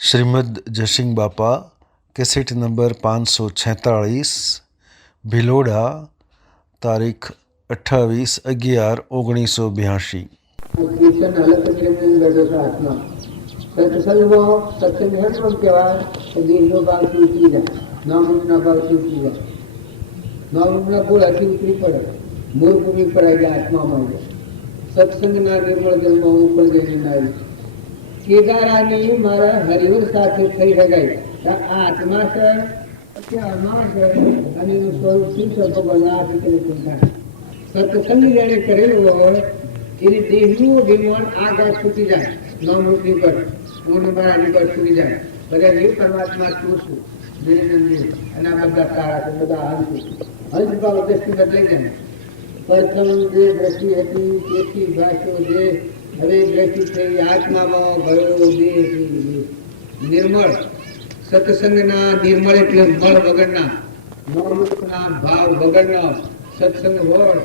श्रीमद जयसिंह बापा cassette number 546 Bhiloda તારીખ 28/11/1982। સત્સંગ હેઠળ કહેવાય કે દેહનો ભાવ ઉતરી જાય, નામરૂપના ભાવ ઉતરી જાય, નામરૂપના ગુણ અતિ ઉતરી પડે, મૂળ ભૂમિ પર આવી જાય, આત્મામાં જાય. સત્સંગના નિર્મળ જન્મ હું પણ જઈને આવી કેદારાની મારા હરિવર સાથે થઈ શકાય. આ આત્મા છે કે અમાર છે અને એનું સ્વરૂપ શું છે ભગવાન આ રીતે ચિંતા. સત્સંગ જેને કરેલું હોય એની દેહનું નિર્માણ આ ગાઢ છૂટી જાય, નામરૂપની પર પૂર્ણ બનાની પર છૂટી જાય. બધા એ પરમાત્મા શું છું દેહ અને આ બધા તારા છે, બધા હંસ હંસ ભાવ દ્રષ્ટિ બદલાઈ જાય. પ્રથમ જે દ્રષ્ટિ હતી તેથી ભાષ્યો જે હવે દ્રષ્ટિ થઈ આત્મામાં ભયો દેહ નિર્મળ. સત્સંગના નિર્મળ એટલે મળ વગરના, નામરૂપના ભાવ વગરના સત્સંગ હોય,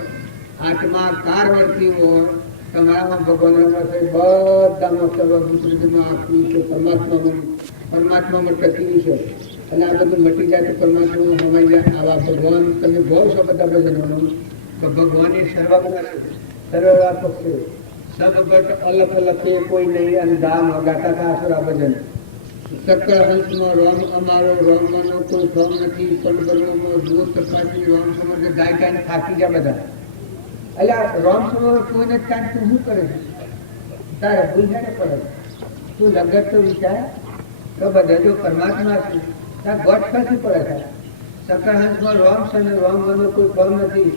આત્મા કાર વર્તી હોય, તમારામાં ભગવાનમાં બધામાં સર્વભૂતમાં આપ્યું છે, પરમાત્મામાં ટક્યું છે. અને આ બધું મટી જાય તો પરમાત્મામાં સમાઈ જાય. આવા ભગવાન તમે ભાવ છો બધા ભજનોનો તો ભગવાન એ સર્વવ્યાપક છે. સબગટ અલગ અલગ છે કોઈ નહીં. અને ધામ ગાતા હતા આસુરા ભજન. સક્કર હંસમાં રોમ અમારો રોમનો કોઈ ફોર્મ નથી, પણ બરોમાં જુઓ તપાસી રોમ સમજ ગાયકાને થાકી જાય બધા. એટલે રોમ સમજ કોઈને કાંઈ તું શું કરે છે? તારે ભૂલ પડે તું લગત તો વિચાર તો બધા જો પરમાત્મા છે ત્યાં ગોઠ ક્યાંથી પડે છે? સક્કર હંસમાં રોમ છે ને રોમનો કોઈ ફોર્મ નથી,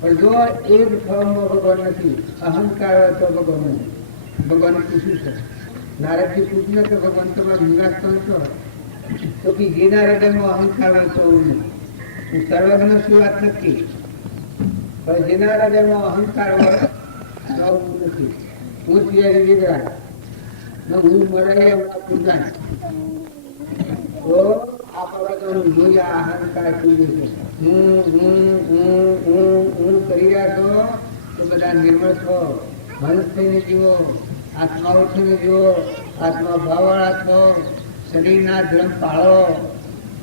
પણ જો એક ફોર્મમાં ભગવાન નથી, અહંકાર હોય તો ભગવાન નથી. ભગવાન પૂછ્યું છે નારદજી પૂછ્યું કે ભગવાન તમારા નિવાસ કોણ છો? તો કે જેના હૃદયમાં અહંકાર હોય તો હું સર્વજ્ઞ શું વાત નક્કી, પણ જેના હૃદયમાં અહંકાર હોય તો હું નથી. હું સિવાય વિગડાય હું મળે હમણાં પૂજાય તો આપણે જોયા અહંકાર પૂજે છે. હું કરી રહ્યા છો તો બધા નિર્મળ છો, હંસ થઈને જીવો, આત્માઓ થઈને જીવો, આત્મા ભાવવાળા છો. શરીરના ધર્મ પાળો,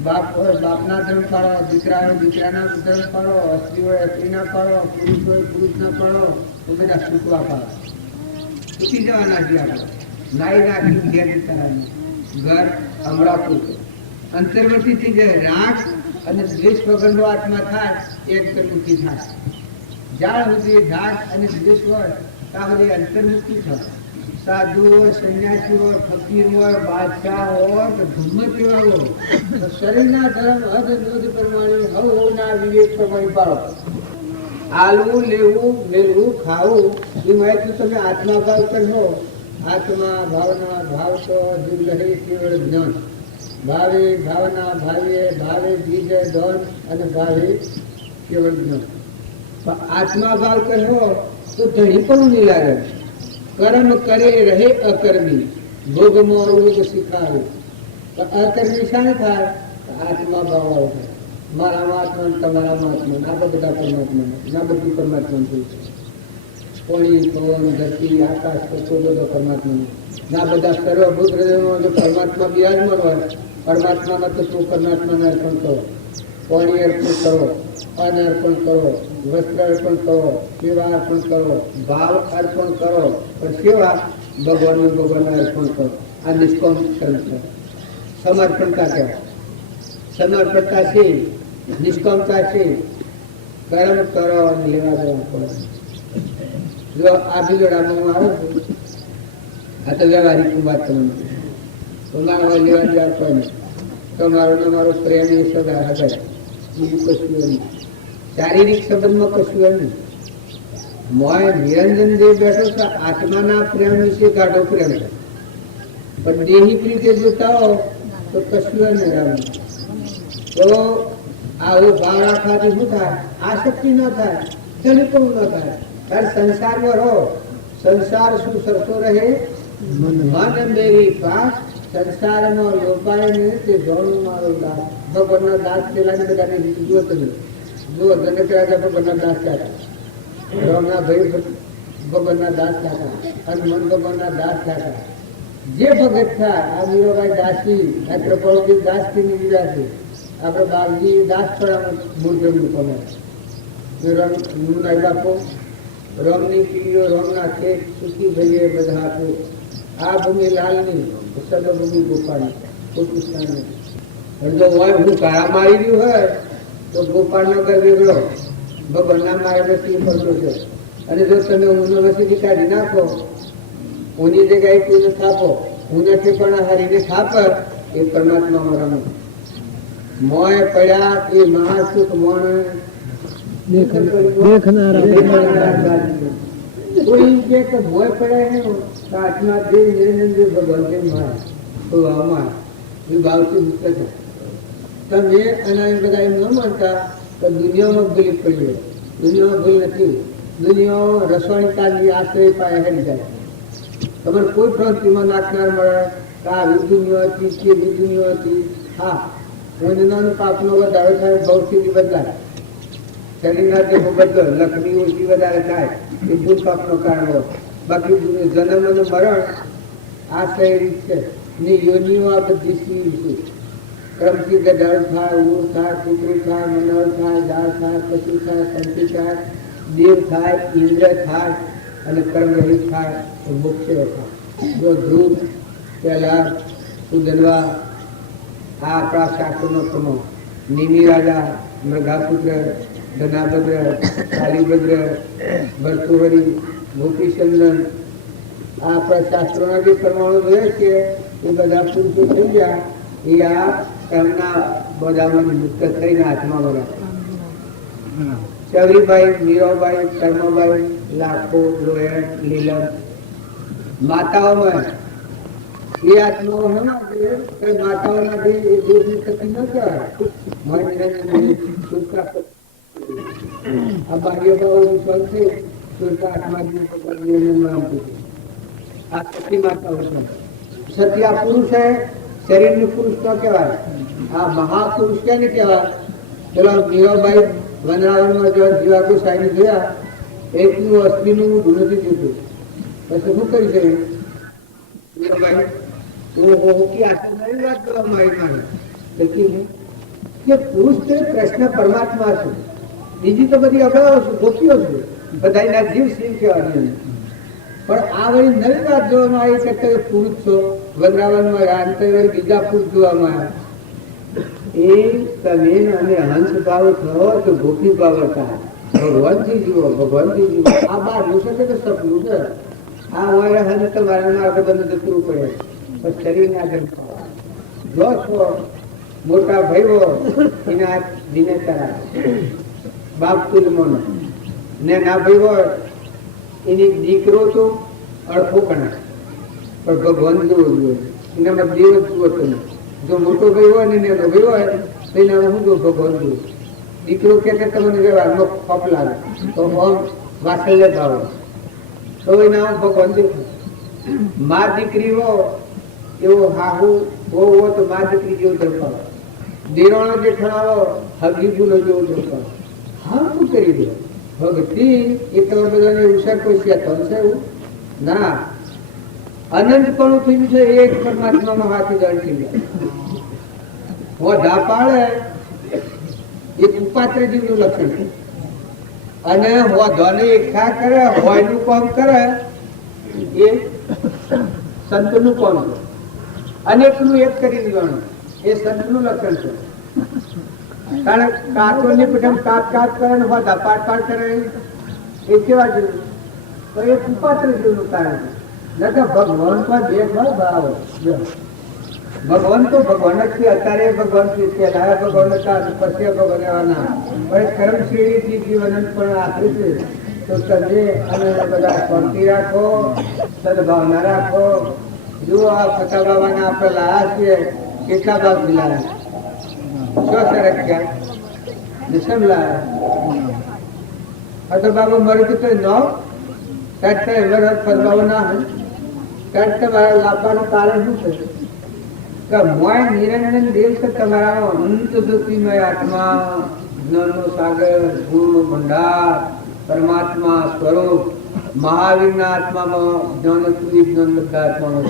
બાપ હોય બાપના ધર્મ પાળો, દીકરા હોય દીકરાના ધર્મ પાળો, સ્ત્રી હોય સ્ત્રીના પાળો, પુરુષ હોય પુરુષના પાળો. તો બધા સૂકવા પાળો સૂકી જવાના છીએ આપણે. નાઈ નાખી ઘેર ઘર અમરાપુર અંતર્વર્તી થઈ જાય. રાગ અને દ્વેષ વગરનો આત્મા થાય એ અંતર્મુક્તિ થાય. જ્યાં સુધી રાગ અને દ્વેષ હોય ત્યાં સુધી અંતર્મુક્તિ થાય. સાધુ હોય, સંન્યાસી હોય, ફકીર હોય, બાદશાહ હોય કે ધર્મ કેવા હોય, શરીરના ધર્મ હદ નોંધ પ્રમાણે હવના વિવેક પ્રમાણે પાડો. આલવું લેવું મેળવું ખાવું એ માહિતી તમે આત્મા ભાવ કરશો. આત્મા ભાવના ભાવ તો દુર્લહે કેવળ જ્ઞાન. ભાવે ભાવના ભાવે ભાવે બીજે ધન અને ભાવે કેવળ જ્ઞાન. આત્મા ભાવ કરશો તો ધણી પણ નહીં લાગે. કર્મ કરે રહે અકર્મી, ભોગમાં રોગ શીખાવે. તો અકર્મી શાને થાય? આત્મા ભાવ આવે. મારામાં આત્મા તમારામાં આત્મા ના બધા પરમાત્મા ના બધું પરમાત્મા થયું છે. કોણી પવન ધરતી આકાશ કચો બધો પરમાત્મા ના બધા સર્વભૂત હૃદયમાં જો પરમાત્મા બિરાજમાન હોય, પરમાત્માના તત્વો પરમાત્માને અર્પણ કરો. કોણી અર્પણ કરો, અન્ન અર્પણ કરો, વસ્ત્ર અર્પણ કરો, સેવા અર્પણ કરો, ભાવ અર્પણ કરો, પણ સેવા ભગવાનને અર્પણ કરો. આ નિષ્કામ કર્મ છે. સમર્પણતા કહેવાય. સમર્પણતા છે, નિષ્કામતા છે. કર્મ કરો અને લેવા દેવા પડે. જો આ ભિલોડામાં હું આવું છું, આ તો વ્યવહારિક વાત તમને તમારા લેવા દેવા પડે. તમારો ને મારો પ્રેમ એ સદા હગાય, બીજું કશું નહીં. શારીરિક સંબંધમાં કશું નહીં. મોય નિરંજન જે બેઠો છે આત્માના પ્રેમ વિશે ગાઢો પ્રેમ છે, પણ દેહિક રીતે જોતા હો તો કશું નહીં. તો આવું ભાવ રાખવાથી શું થાય? આસક્તિ ન થાય, ચલિપણ ન થાય. ત્યારે સંસારમાં રહો. સંસાર શું સરતો રહે? મન મેરી પાસ. સંસારમાં લોપાય ને તે જોડું મારો દાસ. ભગવાનના દાસ પેલા બધાને જુઓ તમે જુઓ જનક રાજા ભગવાનના દાસ થયા, રામના ભાઈ ભગવાનના દાસ થયા, હનુમાન ભગવાનના દાસ થયા. જે ભગત થાય આ મીરાબાઈ દાસી આ કૃપાળજી દાસજીની લીલા છે. આપણે બાપજી દાસ પણ મૂળજમનું પમે રંગ બાપો રંગની કીડીઓ રંગના ખેત સુખી ભઈએ બધા આપો. આ ભૂમિ લાલની સદભૂમિ ગોપાલની પોતુસ્તાનની. જો હોય હું કાળા મારી રહ્યું હોય તો ગોપાલનગર વેગળો ભગવાનના મારે વસ્તી પડતો છે. અને જો તમે ઊનો વસ્તી કાઢી નાખો ઊની જગ્યાએ તું થાપો ઊનાથી પણ હારીને થાપ એ પરમાત્મામાં રમો. મોય પડ્યા એ મહાસુખ મોણ કોઈ કે મોય પડ્યા ને આત્મા દેવ નિરંજન ભગવાન મારે તો આમાં એ ભાવથી મુક્ત છે. તમે અને બધા એમ ન માનતા તો દુનિયામાં ભૂલી પડી હોય. દુનિયામાં ભૂલ નથી. દુનિયામાં રસોણી કાળની આશ્રય પાસે હેરી જાય. ખબર કોઈ પ્રવૃત્તિમાં નાખનાર મળે કે આ દુનિયા હતી કે દુનિયા હતી. હા વંદનાનું પાપનો વધારો થાય ભૌતિક બદલાય. શરીરના દેહો બદલો લક્ષ્મી ઓછી વધારે થાય એ ભૂલ પાપનો કારણ હોય. બાકી જન્મ અને મરણ આ શરીર છે ની યોનિઓ આ બધી સીલ છે. ક્રમથી ગધાડ થાય ઊંટ થાય કૂતરું થાય મનોહર થાય ઝાડ થાય પશુ થાય પંખી થાય દેવ થાય ઇન્દ્ર થાય અને કર્મરહિત થાય તો મોક્ષ થાય. જો ધ્રુવ પહેલા સુધનવા આ આપણા શાસ્ત્રનો ક્રમો નિમિ રાજા મૃગાપુત્ર ધનાભદ્ર કાલીભદ્ર ભરતુહરી ગોપીચંદન આ આપણા શાસ્ત્રોના જે પ્રમાણો જોઈએ છે એ બધા પુરુષો થઈ ગયા એ આ એમના બધામાં મુક્ત થઈને હાથમાં બધા ચૌરીબાઈ મીરાબાઈ કર્મબાઈ લાખો લોયણ લીલમ માતાઓમાં એ આત્માઓ માતાઓના એ દેશની શક્તિ ન કહેવાય. આ બાહ્ય ભાવો ચાલશે સુરતા આત્મા આ શક્તિ માતાઓ છે. સત્ય આ પુરુષ છે. શરીરનું પુરુષ તો કહેવાય. આ મહાપુરુષ કેને કહેવાય? ચલો મીરાબાઈ વનરાવનમાં જવા જીવા ગોસાઈને જોયા એટલું અસ્થિનું ઊંધું નથી જોતું. પછી શું કરી શકે મીરાબાઈ? પુરુષ તો કૃષ્ણ પરમાત્મા છે. બીજી તો બધી અગાઉ ગોપીઓ છે. બધાના જીવ શ્રી કહેવાની. પણ આ વળી નવી વાત જોવામાં આવી છે કે પુરુષ છો વનરાવનમાં અંતર બીજા પુરુષ જોવામાં આવ્યા. એ તમે અને હંસ ભાવ થયો તો ગોપી ભાવ થાય. ભગવાનથી જુઓ ભગવાનથી જુઓ. આ બાર જોશે કે સપનું છે. આ હોય હંસ તમારે મારા બધાને જતું પડે. શરીરના જો છો મોટા ભાઈઓ એના દિને કરાવે બાપ તુલમોનો ને ના ભાઈ હોય એની દીકરો તો અડખો ગણાય પણ ભગવાન જેવો જોઈએ એનામાં દેવ જ જુઓ તમે. જો મોટો ભાઈ હોય ને એનો ભાઈ હોય તો એનામાં શું જો ભગવાન જોયું. દીકરો કે તમને વ્યવહારનો ખોપ લાગે તો વાત્સલ્ય ભાવ તો એના ભગવાન દેખાય. મા દીકરી હો એવો હાહુ બહુ હો તો મા દીકરી જેવું ધરપાવો. દેરાણો જેઠાણો હગી ભૂલો જેવું ધરપાવો. હા શું કરી દે ભક્તિ એ તમે બધાને ઉષા કોઈ છે એવું ના. અનંતપણું થયું છે એક પરમાત્મામાં હાથી દળ થઈ જાય. હોધા પાડે એક ઉપાત્ર જીવનું લક્ષણ છે. અને હોધાને એકઠા કરે હોયનું કામ કરે એ સંતનું કામ છે. અનેકનું એક કરી દેવાનું એ સંતનું લક્ષણ છે. કારણ કાચોની પીઠમ કાપ કાપ કરે ને હોધા પાડ પાડ કરે એ કેવા જેવું તો એ ઉપાત્ર જીવનું કારણ છે. ભગવાન પર દેખ ભાવ ભગવાન તો ભગવાન જ છે. અત્યારે ભગવાન પેલા ભગવાન હતા પછી ભગવાન પણ કર્મશીળી જીવન પણ આખરી છે. તો તમે અને બધા શાંતિ રાખો સદભાવના રાખો. જો આ ફટા બાબાના આપણે લાયા છીએ કેટલા ભાગ મિલાયા શું સરસ ગયા નિશમ લાયા તો બાબુ મરી તો ન ફરવાઓ ના હોય ત્યારે તમારા લાભવાનું કારણ શું છે કે મોય નિરંજન દેવ છે તમારા અનંત જ્યોતિમય આત્મા જ્ઞાનનો સાગર ગુણ ભંડાર પરમાત્મા સ્વરૂપ મહાવીરના આત્મામાં જ્ઞાન સુધી જ્ઞાન બધા આત્મામાં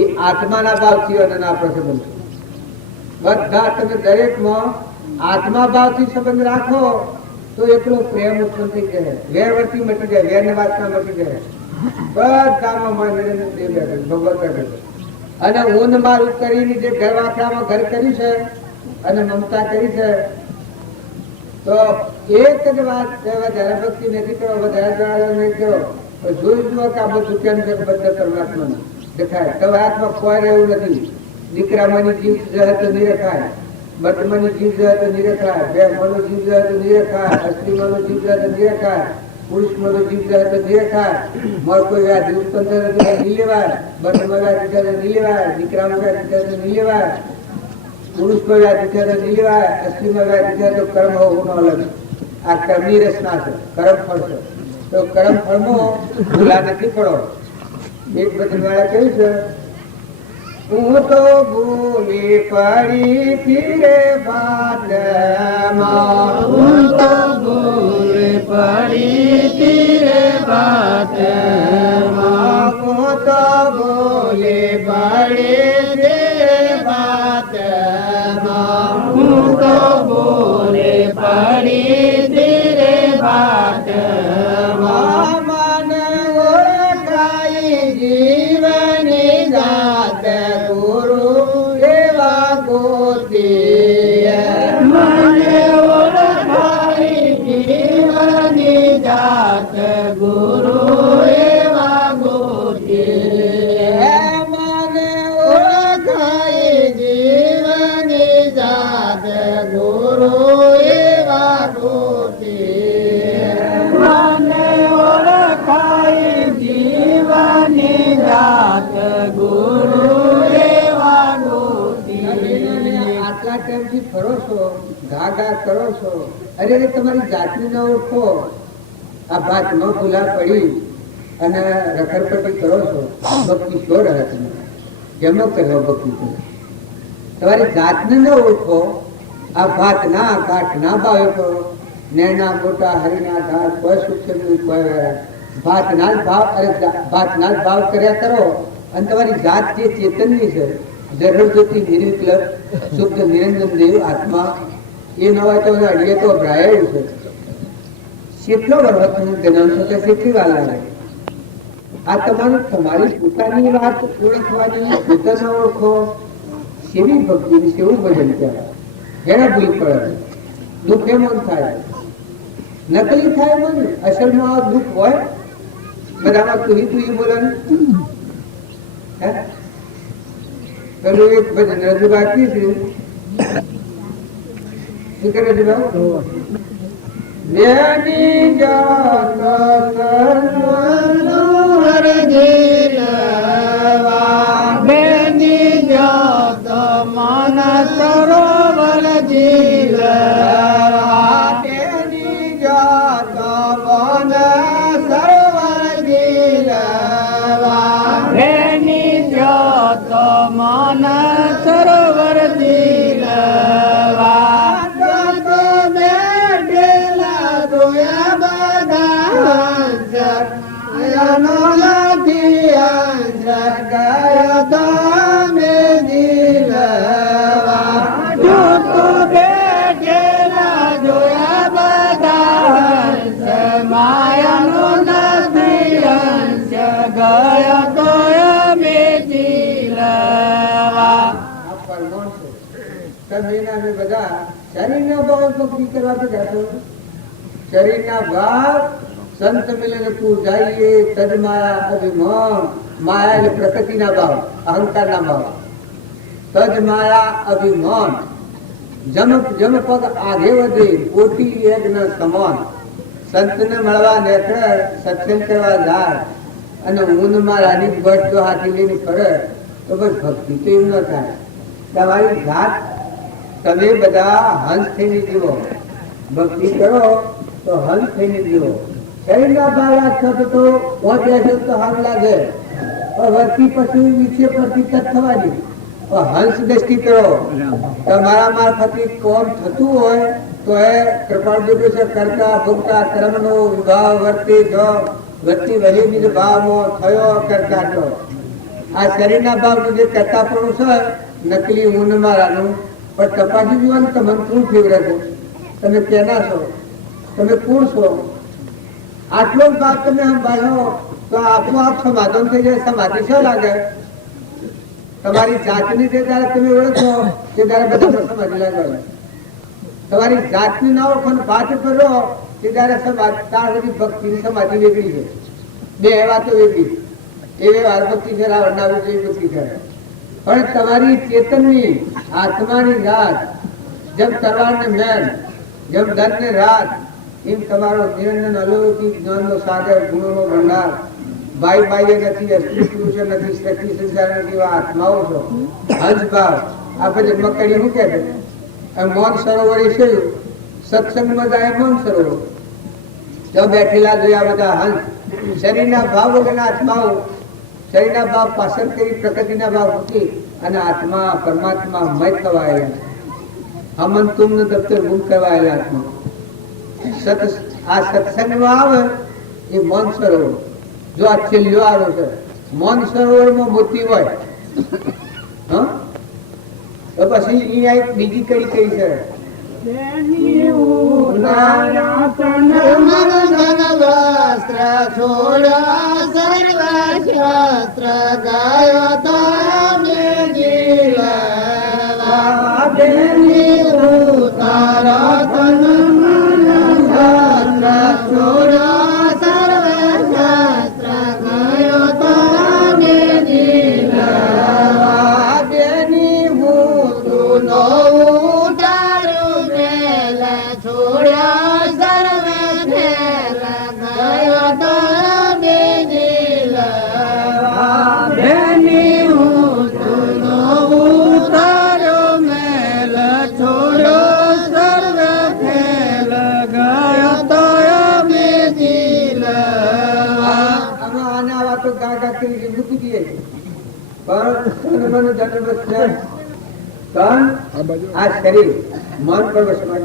એ આત્માના ભાવથી અનના પ્રસંગ. બધા તમે દરેકમાં આત્મા ભાવથી સંબંધ રાખો તો એકલો પ્રેમ ઉત્પન્ન થઈ જાય, વેરવર્તી મટી જાય, વેરની વાસના મટી જાય. બધામાં નિરંજન દેવ બેઠે, ભગવત બેઠે. અને ઊંધ મારું કરીને જે ઘર વાખડામાં ઘર કર્યું છે અને મમતા કરી છે, તો એક જ વાત વધારે ભક્તિ નથી કરો, વધારે નહીં કરો, જોઈ જુઓ કે આ બધું કેમ છે, બધા પરમાત્માનું દેખાય. તો હાથમાં કોઈ રહ્યું નથી. દીકરામાંની જીવ રહે તો નહીં રખાય, બટમાંની જીવ રહે તો નહીં રખાય, બે માનો જીવ રહે તો નહીં રખાય, અસ્ત્રીમાંનો જીવ રહે તો નહીં રખાય, પુરુષમાંનો જીવ રહે તો નહીં રખાય. મોર કોઈ વ્યાધિ ઉત્પન્ન થાય તો નહીં લેવાય, બટમાં વ્યાધિ થાય તો નહીં લેવાય, દીકરામાં વ્યાધિ થાય તો નહીં લેવાય, પુરુષ કોઈ વ્યાધિ થાય તો નહીં લેવાય, અસ્ત્રીમાં વ્યાધિ થાય તો કર્મ હોવું અલગ. આ કર્મની રચના છે, કર્મ ફળ છે. તો કર્મ ફળમાં ભૂલા નથી પડો. એક બધી વાળા કહ્યું છે, હું તો ભૂલી પડી ફીરે બાતમાં, હું તો ભૂલી પડી ફીરે બાતમાં, હું તો ભૂલી પડી ફીરે બાતમાં, હું તો ભૂલી પડી ફીરે બાતમાં. મને ઓળખાઈ જીવની જાત ગુરુ એવા ગોતી, મને ઓળખાઈ જીવની જાત ગુરુ એવા ગોતી, મને ઓળખાઈ જીવની જાત ગુરુ એવા ગોતી, મને ઓળખાઈ જીવની જાત ગુરુ એવા ગોતી. આટલા ટાઈમથી ફરો છો, ઘા કરો છો, અરે તમારી જાતને ન ઓળખો, આ ભાત ન ભૂલા પડી અને રખડપટ્ટી કરો છો, ભક્તિ શો રહે તમે જેમનો કહ્યો ભક્તિ કરો. તમારી જાતને ન ઓળખો, આ ભાત ના કાઠ ના ભાવે કરો, નેના મોટા હરિના ઘાસ કોઈ સૂક્ષ્મ કોઈ ભાતના જ ભાવ, અરે ભાતના જ ભાવ કર્યા કરો. અને તમારી જાત જે ચેતનની છે, જરૂર જોતી નિર્વિકલ્પ શુદ્ધ નિરંજન દેવ આત્મા, એ ન હોય તો અડીએ તો ભ્રાયેલું છે. કેટલો વરવત જ્ઞાન થશે, કેટલી વાર લાગે. આ તમારી પોતાની વાત ઓળખવાની, પોતાને ઓળખો, સેવી ભક્તિ, સેવું ભજન કહેવાય. એને ભૂલ પડે, દુઃખ એમ થાય, નકલી થાય મન, અસલમાં આ દુઃખ હોય. બધામાં તું બોલે ને, પેલું એક ભજન રજૂ બાકી છે, શું કરે છે બેની જાત સર્વનું જીલવા, બેની જાત મન સરોવર જીલવા, બેની જાત મન સરોવર જીલવા, બેની જાત મન સરોવર જીલવા. શરીરના ભાવ ભક્તિ કરવા તો જાતો, શરીરના ભાવ સંત મિલન પૂજાઈએ, તજમાયા અભિમાન, માયા એટલે પ્રકૃતિના ભાવ, અહંકારના ભાવ, તજમાયા અભિમાન, જમ પગ આગે વધે, કોટી યજ્ઞ સમાન. સંતને મળવા નેકળે, સત્સંગ કરવા જાય અને ઊંધમાં રાની ભટ્ટ જો હાથી લઈને ફરે તો બસ ભક્તિ તો એમ ન થાય. તમારી જાત તમે બધા હંસ થઈને જીવો, ભક્તિ કરો તો હંસ થઈને જીવો. શરીરના ભાવ રાખશો તો પહોંચ્યા તો હાથ લાગે, વર્તી પછી વિશે પરથી થવા દે. હંસ દ્રષ્ટિ કરો, તમારા મારફતે કોમ થતું હોય તો એ કૃપાળ જોડે છે કરતા ભોગતા કર્મનો વિભાવ વર્તે જો વ્યક્તિ વહી બીજ ભાવમાં થયો કરતા તો આ શરીરના ભાવનું જે કરતાપણું છે નકલી હું ને મારાનું, પણ તપાસી જુઓ ને તમને કોણ ફેવરે છે, તમે કેના છો, તમે કોણ છો? આટલો જ ભાગ તમે સંભાળો તો આપોઆપ સમાધાન થઈ જાય. સમાધિ શું લાગે? તમારી જાતની જે જયારે તમે ઓળખો તે ત્યારે બધા સમાધિ લાગે. તમારી જાતની ના ઓળખો વાત કરો તે ત્યારે સમાધિ, ત્યાર સુધી ભક્તિની સમાધિ વેગળી છે. બે વાતો વેગળી, એવી વાર ભક્તિ છે, રાવણના ભક્તિ છે. પણ તમારી ચેતનની આત્માની રાત જેમ તરવાર ને મેન, જેમ ધન ને રાત, એમ તમારો નિરંજન અલૌકિક જ્ઞાનનો સાગર, ગુણોનો ભંડાર, ભાઈ ભાઈ નથી, અસ્ત્રી પુરુષ નથી, શક્તિ સંસાર નથી, આત્માઓ છો. હજ ભાવ આ બધી મકડી શું કે છે? મૌન સરોવર એ છે, સત્સંગમાં જાય મૌન સરોવર. ત્યાં બેઠેલા જોયા બધા હંસ, શરીરના ભાવ વગરના આત્માઓ, શરીરના ભાવ પાછળ કરી પ્રકૃતિના ભાવ મૂકી અને આત્મા પરમાત્મા મય થવાયેલા, અમન તુમ દફતર ગુમ કરવાયેલા આત્મા. આ સત્સંગમાં આવે એ મૌન સરોવર. જો આ છેલ્લો આરો છે, મૌન સરોવરમાં મોતી હોય તો પછી અહીંયા એક બીજી કડી કઈ છે, આ શરીર મન પર વસમાં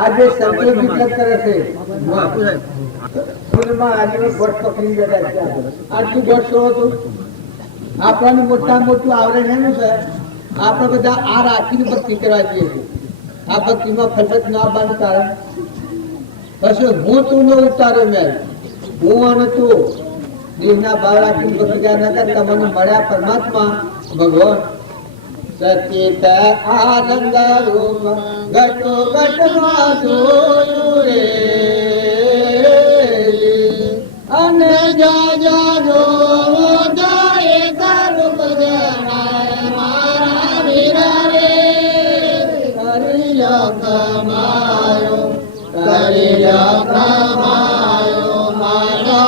આ જે સંકલ્પ વિકલ્પ કરે છે, આટલું વર્ષો હતું આપણને મોટા મોટું આવરણ એનું છે. આપણે બધા આ રાખીને ભક્તિ કરવા જઈએ છીએ. આ ભક્તિમાં ફસત ના આવવાનું કારણ પછી હું તું નો ઉતાર્યો મેં, હું અને તું દેહના ભાવ રાખીને ભક્તિ કર્યા નતા. તમને મળ્યા પરમાત્મા ભગવાન સચિત આનંદ રૂપ ઘટો ઘટમાં જોયું રે, અને જા જા જો જાય કરુપ જણાય મારા વીરા રે. કરિયો કમાયો, કરિયો કમાયો મારો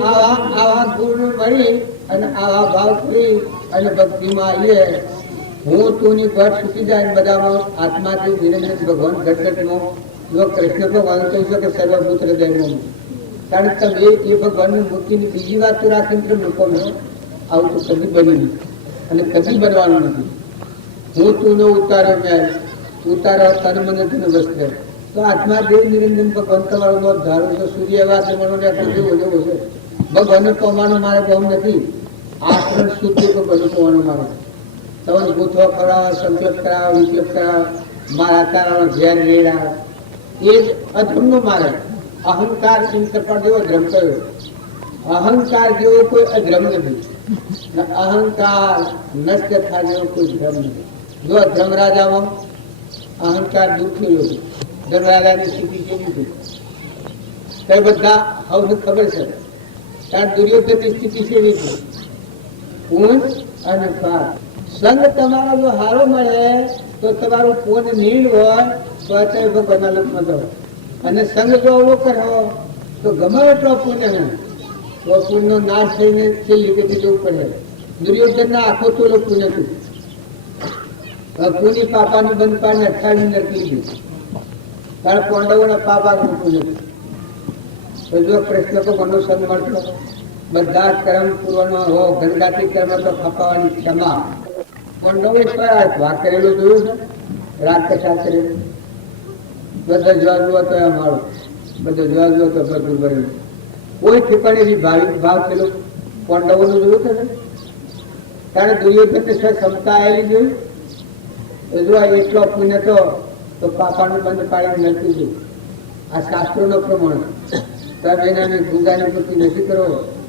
આવા ગુણ મળી અને આવા ભાવ કરી અને ભક્તિમાં આવીએ, હું તું ની ઘટ છૂટી જાય. બધામાં આત્માથી નિરંજન ભગવાન ઘટઘટમાં જો કૃષ્ણ ભગવાન કહી શકે સર્વભૂત હૃદયમાં, કારણ કે તમે એ ભગવાનની મૂર્તિની બીજી વાત તો રાખીને મૂકો ને, આવું તો કદી બની નહીં અને કદી બનવાનું નથી. હું તું નો ઉતારો મેં, ઉતારો તન મન ધન વસ્ત્ર. તો આત્મા દેવ નિરંજન ભગવાન તમારો નો ધારો છે. સૂર્ય વાત મનો ને જેવો છે. ભગવાનનું કમાનો મારે બહુ નથી. આચરણ શુદ્ધ તો બધું કમાવાનું મારે. તમને ગોથવા કરાવો, સંકલ્પ કરાવો, વિકલ્પ કરાવો, મારા તારાનો ઝેર રેડા, એ જ અધર્મનો મારે. અહંકાર ચિંતપણ જેવો ધર્મ કર્યો. અહંકાર જેવો કોઈ અધર્મ નથી. અહંકાર નષ્ટ થાય જેવો કોઈ ધર્મ નથી. જો ધર્મરાજામાં અહંકાર દૂર થયો, ધર્મરાજાની સ્થિતિ કેવી હતી તે બધા હવે ખબર છે. કારણ દુર્યોધનની સ્થિતિ કેવી છે, ઊંચ અને પાર. સંગ તમારો જો હારો મળે તો તમારું પૂન નીલ હોય તો અત્યારે ભગવાનના લોકમાં જાઓ, અને સંગ જો અવળો કરો તો ગમે એટલો પુણ્ય ને તો પુણ્યનો નાશ થઈને છેલ્લી પેઢી જવું પડે. દુર્યોધનના આખો તોલો પુણ્ય હતું. પુની પાપાની બંધ પાડીને 28 નરકી લીધી. કારણ પાંડવોના પાપાનું પુણ્ય હતું. તો જો કૃષ્ણ તો મનો સંગ મળતો, બધા કર્મ પૂર્વનો હો, ગંગાથી કર્મ તો ખપાવાની ક્ષમા. પાંડવે સ્વરાજ કરેલું જોયું છે, રાત કથા કરેલું. બધા જોવા જુઓ તો અમારો બધો જોવા જુઓ તો ભરપૂર ભરેલું. કોઈ ઠેકાણે ભાવ પેલો પાંડવોનું જોયું છે ને, ત્યારે દુર્યોધન ને ક્ષમતા આવેલી જોયું. એટલો પુણ્ય તો પાપાનું બંધ પાડીને નડતું હતું. આ શાસ્ત્રોનો પ્રમાણ. તમે એના ગુંગાની પૂર્તિ નથી કરો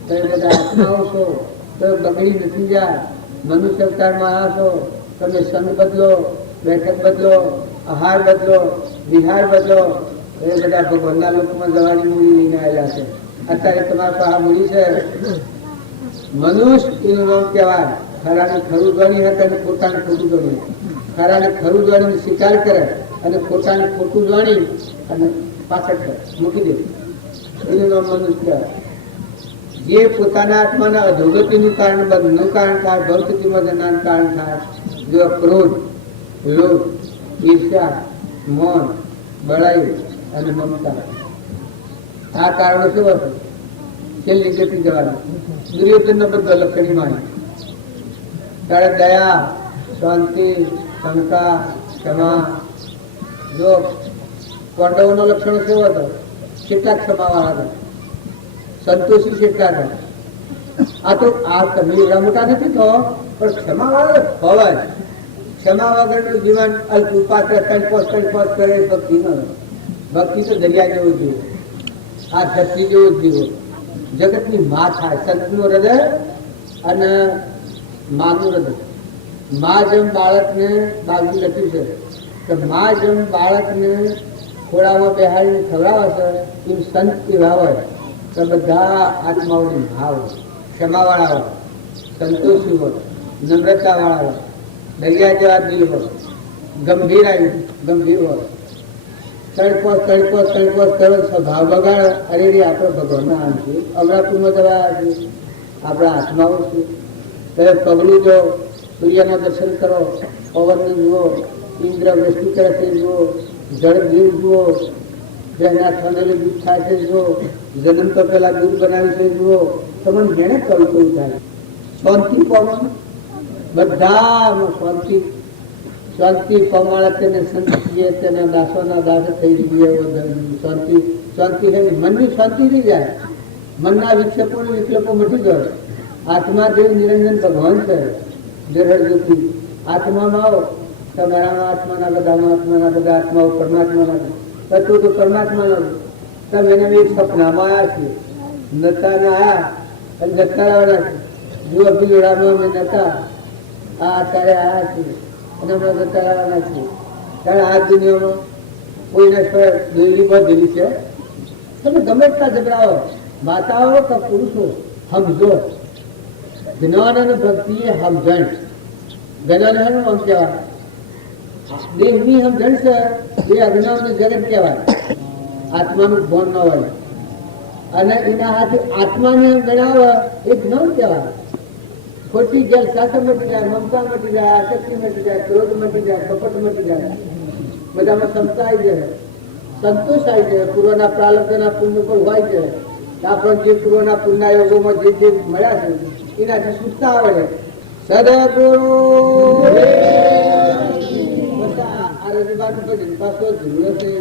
તો એ બધા આત્માઓ છો તો બગડી નથી જાય. મનુષ્ય અવતારમાં આ છો, તમે સંગ બદલો, બેઠક બદલો, આહાર બદલો, વિહાર બદલો. એ બધા ભગવાનના લોકોમાં જવાની મૂડી લઈને આવેલા છે. અત્યારે તમારા પાસે આ મૂડી છે. મનુષ્ય એનું નામ કહેવાય. ખરાને ખરું ગણી હતા અને પોતાને ખોટું ગણી. ખરાને ખરું જાણીને સ્વીકાર કરે અને પોતાને ખોટું જાણી અને પાછળ કરે, મૂકી દે. એનું નામ મનુષ્ય કહેવાય. જે પોતાના આત્માના અધોગતિનું કારણ, બંધનું કારણ થાય, ભૌતિકમાં જનાનું કારણ થાય. જો ક્રોધ, લોભ, ઈર્ષ્યા, મૌન, બળાઈ અને મમતા, આ કારણો શું હતું? છેલ્લી ગતિ જવાનું. દુર્યોધનનો બધો લક્ષણી માની. ત્યારે દયા, શાંતિ, ક્ષમતા, ક્ષમા. જો પાંડવોનો લક્ષણ કેવો હતો? કેટલા ક્ષમાવાળા હતા, સંતોષી કેટલા હતા. આ તો આ તમે એવડા મોટા નથી તો પણ ક્ષમાવાળા હોવાય. ક્ષમા વગરનું જીવન અલ્પ પાત્ર કંપોસ કરે ભક્તિ ન. ભક્તિ તો દરિયા જેવું જીવો, આ ધરતી જેવું જીવો. જગતની મા થાય. સંતનું હૃદય અને માનું હૃદય. મા જેમ બાળકને બાજુ લખ્યું છે કે મા જેમ બાળકને ખોળામાં બેહાડીને ખવડાવે છે, એમ સંત એવા હોય તો બધા આત્માઓની ભાવ ક્ષમાવાળા હોય, સંતોષી હોય, નમ્રતાવાળા હોય, દરિયા જેવા દિલ હોય, ગંભીર હોય. તડકો કરો સ્વભાવ બગાડે. અરે રે આપણે ભગવાનના આમ છે, અમરાપુરમાં જવા છે, આપણા આત્માઓ છે. ત્યારે પગલું જો, સૂર્યના દર્શન કરો, પવનને જુઓ, ઇન્દ્ર વૃષ્ટિ કરે છે જુઓ, જળ જીવ જુઓ, જેના થનેલું દૂધ થાય છે જુઓ, જન્મ તો પેલા દૂધ બનાવ્યું છે જુઓ. તમને જેને કહ્યું કેવું થાય. શાંતિ પવન બધામાં શાંતિ. શાંતિ પમાળે તેને સંતિએ તેના દાસોના દાસ થઈ જોઈએ. શાંતિ છે, મનની શાંતિ થઈ જાય. મનના વિક્ષેપો મટી જાય. આત્મા દેવ નિરંજન ભગવાન છે. જરહરજ્યોતિ આત્મામાં આવો, તમારામાં આત્માના બધા આત્માઓ પરમાત્માના તત્વો તો પરમાત્માના. તમે એને એક સપનામાં આવ્યા છીએ, નતા ને આયા અને જતા રહેવાના છે. જો અભિયોડામાં અમે નતા, આ અત્યારે આવ્યા છીએ અને અમે જતા રહેવાના છીએ. ત્યારે આ દુનિયામાં કોઈના દોરી બધેલી છે. તમે ગમે એટલા ઝઘડાઓ, માતાઓ કે પુરુષો, સમજો. જ્ઞાન અને ભક્તિ એ સમજણ. જ્ઞાન આમ કહેવાય, દેહની સમજણ છે એ અજ્ઞાન જગત કહેવાય. આત્માનું ભાન ન હોય અને એના હાથે આત્માને ગણાવે એ જ્ઞાન કહેવાય. ખોટી જલસા મટી જાય, મમતા મટી જાય, આસક્તિ મટી જાય, ક્રોધ મટી જાય, કપટ મટી જાય, બધામાં ક્ષમતા આવી જાય, સંતોષ આવી જાય. પૂર્વના પ્રાલબ્ધના પુણ્ય પર હોય છે. આપણે જે પૂર્વના પુણ્યના યોગોમાં જે મળ્યા છે એનાથી સુખતા આવે. સદગુરુ આ રવિવારનું ભજન પાછો જરૂર છે.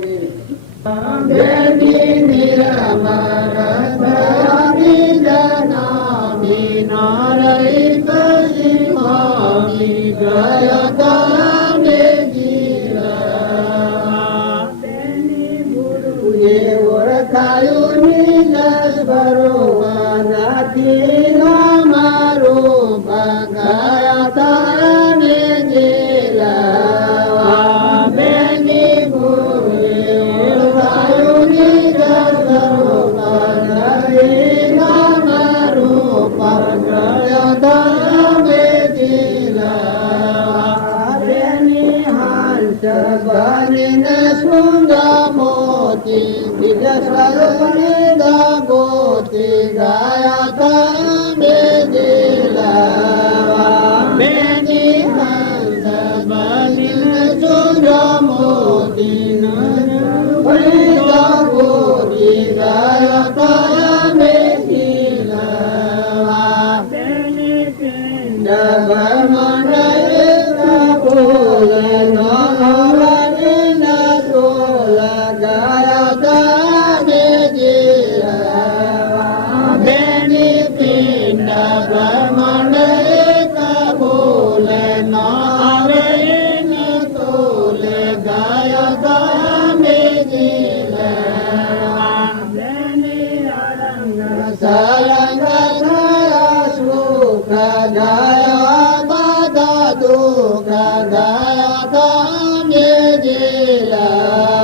ગયા બધા દુઃખ ગયા તમે જેલા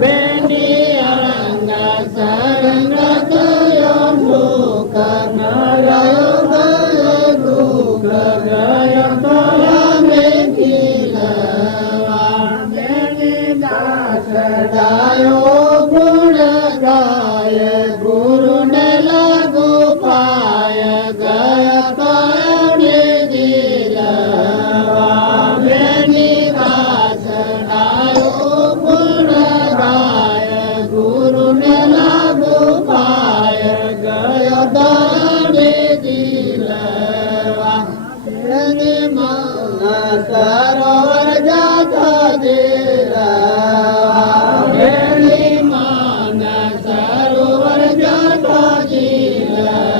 બેની અંગ સંગ થયો સુખ ગયો દુઃખ ગયો તમે જેલા બેની દાસ ગાયો ગુણ ગાય ગુરુ ને લાગુ પાય ગયા તમે જેલા બેની દાસ ગાયો ગુણ ગાય ગુરુ ને લાગુ પાય ગયો તમે જેલા બેની મન સરોવર જાતા જેલા બેની મન સરોવર જાતા જેલા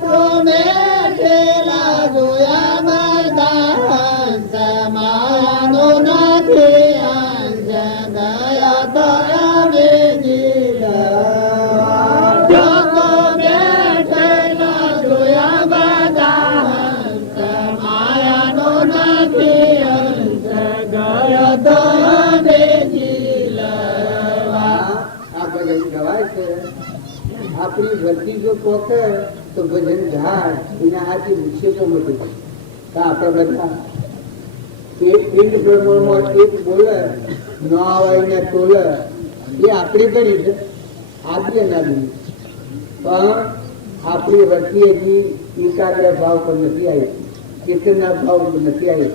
તો બેઠેલા જોયા બધા હંસ માયાનો નથી અંશ ગયા દયા બેજીલા તો બેઠેલા જોયા બધા હંસ માયાનો નથી અંશ ગયા દયા બેજીલા આ ભજન ગવાય છે આપણી વર્તી જો પોતે તો ભજન ઝાડ એના હાથી વિક્ષેપો મટી તો આપણે બધા એક પિંડ પ્રમાણમાં એક બોલે ન આવે ને તોલે એ આપણી પડી છે આપીએ ના દઈએ પણ આપણી વર્તી હજી એકાગ્ર ભાવ પર નથી આવી ચેતનના ભાવ પર નથી આવી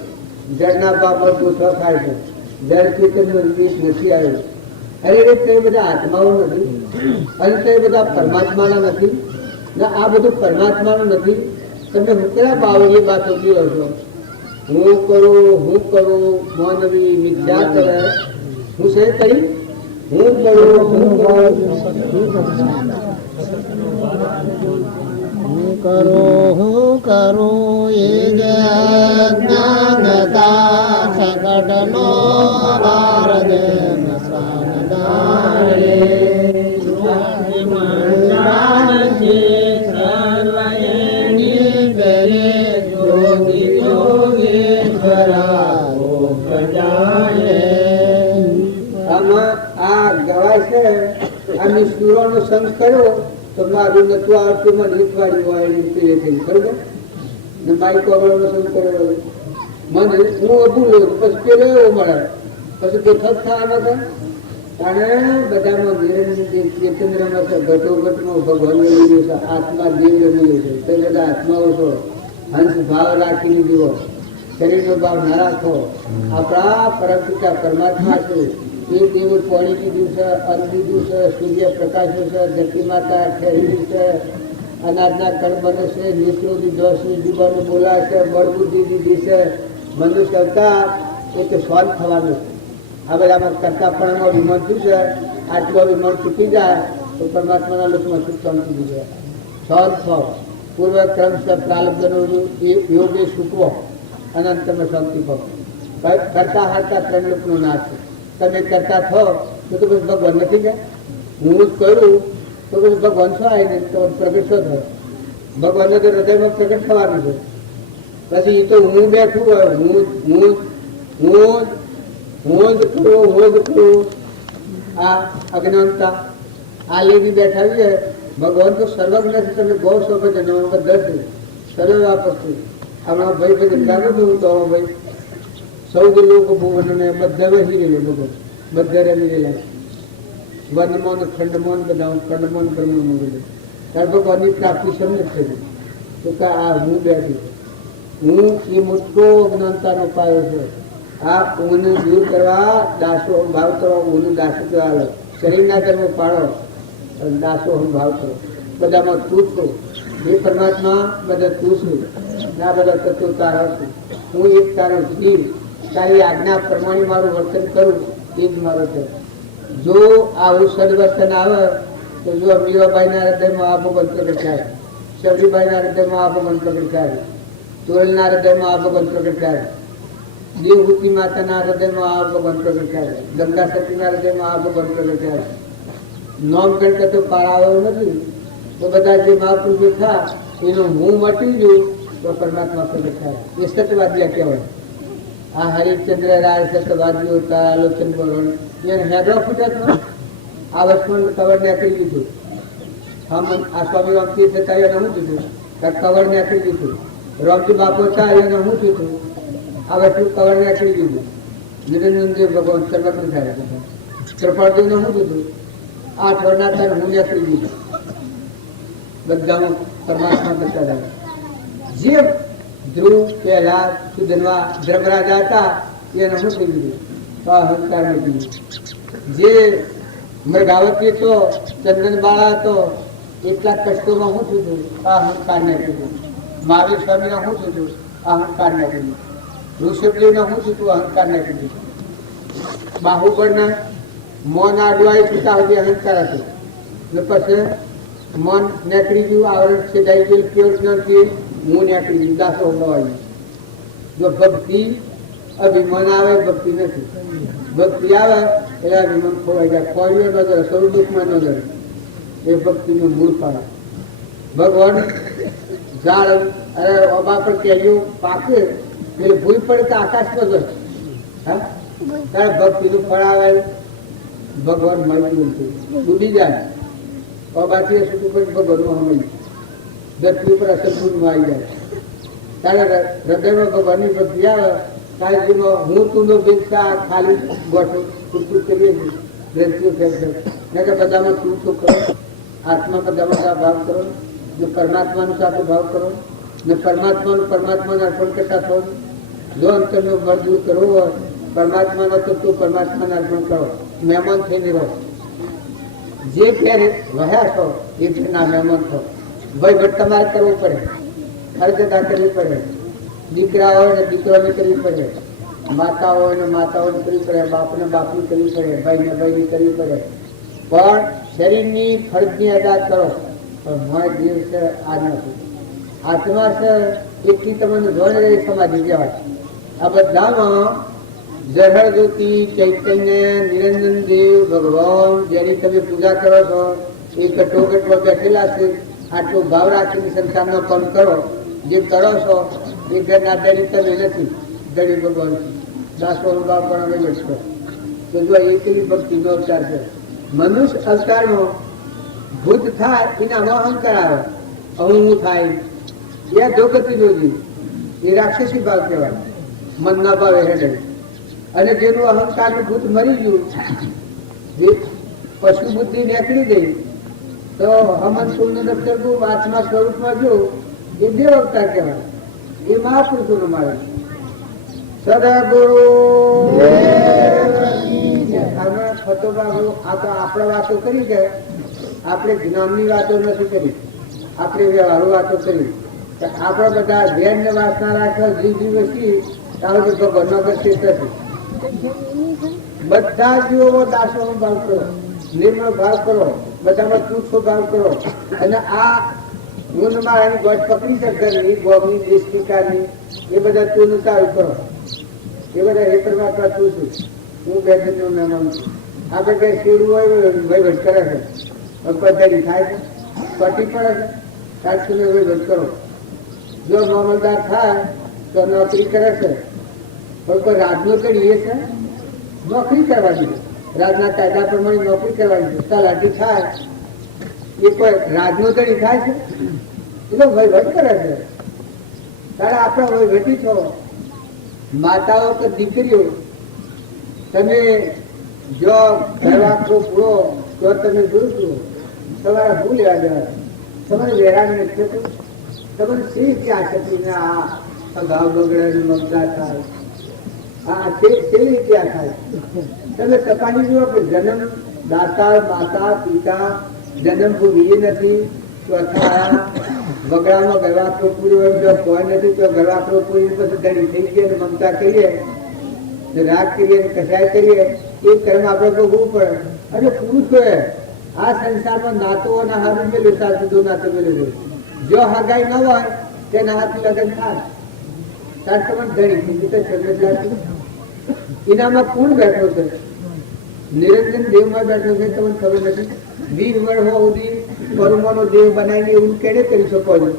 જળના ભાવ પર તો થાય છે જળ ચેતનનો વિવેક નથી આવ્યો અરે તે બધા આત્માઓ નથી અને તે બધા પરમાત્માના નથી ને આ બધું પરમાત્માનું નથી તમે મુકરા બાવળી બાતો કયો છો હું કરું માનવી મિથ્યા કરે હું સે કરી હું કરું એ જ્ઞાનતા સકટનો ભારત સુરોનો સંગ કર્યો તો મારું નતું આવતું મને રીતવાળી હોય પીલે થઈ ખબર ને માઇકો વાળાનો સંગ કર્યો મને હું અભૂલો પછી પેલો એવો મળે પછી તો થત થવાનો હતા અને બધામાં ચેતન્દ્રમાં છે ઘટોઘટમાં ભગવાન રમ્યું છે આત્મા દેવ રમ્યું છે તે બધા આત્માઓ છો હંસ ભાવ રાખીને જુઓ શરીરનો ભાવ ના રાખો આપણા પરમ પિતા પરમાત્મા છે એ દેવ પાણી કીધું છે અન્ન દીધું છે સૂર્ય પ્રકાશ્યો છે ધરતી માતા ઠેરવી છે અનાજના કણ બને છે નેત્રો દીધો છે જીવન બોલાય છે બળબુદ્ધિ દીધી છે મનુષ્ય અવતાર એ તો સ્વાદ થવાનું છે આ બધામાં કરતાપણમાં વિમાન થયું છે આટલો વિમાન ચૂકી જાય તો પરમાત્માના લોકમાં સુખ શાંતિ દીધે સ્વાદ થવ પૂર્વ ક્રમ છે પ્રાલબ્ધનો યોગ એ સુખવો અનંતમાં શાંતિ પાવો કરતા હારતા ત્રણ લોકનો નાશ છે તમે કરતા થો તો પછી ભગવાન નથી જાય હું જ કરું તો પછી ભગવાન શું આવીને તો પ્રગટ શું થયો ભગવાનને તો હૃદયમાં પ્રગટ થવાનું છે પછી એ તો હું બેઠું હોય હું જ કરું આ અજ્ઞાનતા આ લેવી બેઠા છે ભગવાન તો સર્વજ્ઞ છે તમે ગૌ સર્વ જન્મ બધા છે સર્વ વાપરશે હમણાં ભાઈ ભાઈ ગાનો છું તો ભાઈ સૌદ લોકો ભુવનને બધા વહી રહેલે ભગવાન બધા રમી રહેલા વનમોન ખંડમોન બધા ખંડમોન બ્રહ્મમોન બધા ત્યારે ભગવાનની પ્રાપ્તિ સમ્યક થઈ તો કે આ હું બેઠી હું એ મોટો અજ્ઞાનતાનો પાયો છે આ ઊંઘને દૂર કરવા દાસો ભાવ કરો ઊંઘનું દાસો કરવા શરીરના ધર્મ પાડો દાસો ભાવ કરો બધામાં તું છું એ પરમાત્મા બધા તું છું આ બધા તત્વો તારા છું હું એક તારો જીવ તારી આજ્ઞા પ્રમાણે મારું વર્તન કરું એ જ મારો છે જો આવું સદવર્તન આવે તો જો મીરાબાઈના હૃદયમાં આ ભગવાન પ્રગટ થાય શબરીબાઈના હૃદયમાં આ ભગવાન પ્રગટ થાય તોરલના હૃદયમાં આ ભગવાન પ્રગટ થાય દેવહૂતિ માતાના હૃદયમાં આ ભગવાન પ્રગટ થાય ગંગા સતીના હૃદયમાં આ ભગવાન પ્રગટ થાય નોમ ગણતા તો પાર આવ્યો નથી તો બધા જે મહાપુરુષો થા એનું હું મટી ગયું તો પરમાત્મા પ્રગટ થાય. એ સત્યવાદ્યા કહેવાય. આ હરિશ્ચંદ્ર રાય સત્યવાદીઓ આલોચન બોલણ એને હેડો ફૂટે આ વસ્તુ કવર નાખી દીધું. આ સ્વામી રામજી હતા એને શું કીધું? કવર નાખી દીધું. રામજી બાપુ હતા એને શું કીધું? આ વસ્તુ કવર નાખી દીધું. નિરંજનદેવ ભગવાન સર્વત્ર થાય કૃપાળદેવને શું કીધું? આ ઠોરના હું નાખી દીધું. બધામાં પરમાત્મા બધા જે ધ્રુવ પહેલા સુધનવા ધર્મરાજા હતા એને શું કહી દીધું? અહંકાર નથી. જે મૃગાવતી હતો ચંદનબાળા હતો એટલા કષ્ટોમાં શું થયું? અહંકાર ને કીધું. મહાવીર સ્વામીને શું થયું? અહંકાર ને કીધું. ઋષભદેવને શું થયું? અહંકાર ને કીધું. બાહુબળના મોન આડવાય છૂટા સુધી અહંકાર હતું ને પછી મન નીકળી ગયું, આવરણ છેદાઈ ગયું, કેવું નથી હું નીકળી ગયું, દાસો ગવાયું. જો ભક્તિ અભિમાન આવે ભક્તિ નથી. ભક્તિ આવે એટલે અભિમાન ખોવાઈ જાય. ખોરીઓ ન ધરે, સ્વરૂપમાં ન ધરે. એ ભક્તિનું મૂળ પાડે. ભગવાન ઝાડ અરે ઓબા પર કેરીઓ પાકે એટલે ભૂલ પડે તો આકાશમાં જ હા ત્યારે ભક્તિનું ફળ આવે. ભગવાન મળી નથી ડૂબી જાય. બાથી શું પછી ભગવાનનું સમય ધરતી ઉપર અસંપૂર્ણમાં આવી જાય. ત્યારે હૃદયમાં ભગવાનની ભક્તિ આવે ત્યારે જેમાં હું તું ભેગતા ખાલી ગોઠવું પૂરતું કરીએ છીએ ગ્રંથિઓ ફેરશે ને કે બધામાં તું તો કરો. આત્મા બધામાં ભાવ કરો ને પરમાત્માનો સાથે ભાવ કરો ને પરમાત્માને અર્પણ કરતા થો. જો અંતરનો બળ દૂર કરવો હોય પરમાત્માનો તો તું પરમાત્માને અર્પણ કરો. મહેમાન થઈને રહો. જે ફેર રહ્યા છો એ ફેરના મહેમાન છો. વહીવટ તમારે કરવું પડે, ખર્ચતા કરવી પડે. દીકરા હોય ને દીકરાને કરવી પડે, માતા હોય ને માતાઓને કરવી પડે, બાપને બાપની કરવી પડે, ભાઈને ભાઈની કરવી પડે. પણ શરીરની ફરજની અદા કરો. પણ મોય જીવ છે આ નથી. આત્મા છે એટલી તમને જોડે સમાધિ કહેવાય. આ બધામાં જહર જ્યોતિ ચૈતન્ય નિરંજન દેવ ભગવાન જેની તમે પૂજા કરો છો એ કટોકટમાં બેઠેલા છે. આટલો ભાવ રાખીને સંસારનો કામ કરો. જે કરો છો એ ઘરના દળી તમે નથી, દળી ભગવાન દાસો ભાવ પણ અમે લડશો. તો જો એકલી ભક્તિનો અવતાર છે. મનુષ્ય અવતારનો ભૂત થાય એનામાં અહંકાર આવે, હું થાય એ જોગતી જોજી એ રાક્ષસી ભાવ કહેવાય. મનના ભાવે હેડે. અને જેનું અહંકારનું ભૂત મરી ગયું, જે પશુ બુદ્ધિ નીકળી ગઈ તો હમન સુરનું દફતરનું આત્મા સ્વરૂપમાં જો એ દેવ અવતાર કહેવાય. એ મહાપુરુષોનો મારે સદગુરુ આપણે વાતો કરી કે આપણે જ્ઞાનની વાતો નથી કરી, આપણે વ્યવહારો વાતો કરી. આપણે બધા ધ્યાન ને વાસના રાખવા જીવ દિવસથી તારું ભગવાનનો પ્રત્યે થશે. બધા જીવો દાસો ભાવ કરો, નિર્મળ ભાવ કરો, બધામાં તુચ્છો ભાવ કરો. અને આ ગુણમાં એની ગોઠ પકડી શકશે ગોમની દેશિકાની એ બધા તું સારું કરો. એ બધા એ પરમાત્મા તું છું, હું બેઠું મહેમાન છું. આપણે કઈ શેડું હોય વહીવટ કરે છે, પધારી થાય છે, પટી પડે છે, ત્યાર સુધી વહીવટ કરો. જો મામલદાર થાય તો નોકરી કરે છે, પણ કોઈ રાજનો કરીએ છે નોકરી કરવાની, રાજના કાયદા પ્રમાણે નોકરી કરવાની. તલાટી થાય એ કોઈ રાજનો કરી થાય છે એ તો વહીવટ કરે છે. ત્યારે આપણે વહીવટી છો. માતાઓ કે દીકરીઓ તમે જો ઘરવાખો પૂરો તો તમે જોઈશું તમારા ભૂલ લેવા જવા તમારે વેરાણ નથી થતું. તમને શી ક્યાં છે આ ગાવ બગડે મમતા થાય હા તેવી ક્યાં થાય. તમે તપાસી જુઓ કે જન્મ દાતા માતા પિતા જન્મ ભૂમિ નથી ચોથા બગડામાં ગરવાખરો પૂરી હોય જો કોઈ નથી તો ગરવાખરો પૂરી પછી ધણી થઈ ગઈ અને મમતા કરીએ રાગ કરીએ કસાય કરીએ એ કર્મ આપણે ભોગવવું પડે. અને પુરુષ આ સંસારમાં નાતો ના હાથ મેળવ્યું ત્યાં સુધી નાતો મેળવ્યું. જો હગાઈ ન હોય તેના હાથ લગ્ન થાય ત્યારે તમને ધણી એનામાં કોણ બેઠો છે? નિરંજન દેવમાં બેઠો છે. તમને ખબર નથી 20 વર્ષ સુધી કરુમાનો દેવ બનાવીને એવું કેને કરી શકો છો?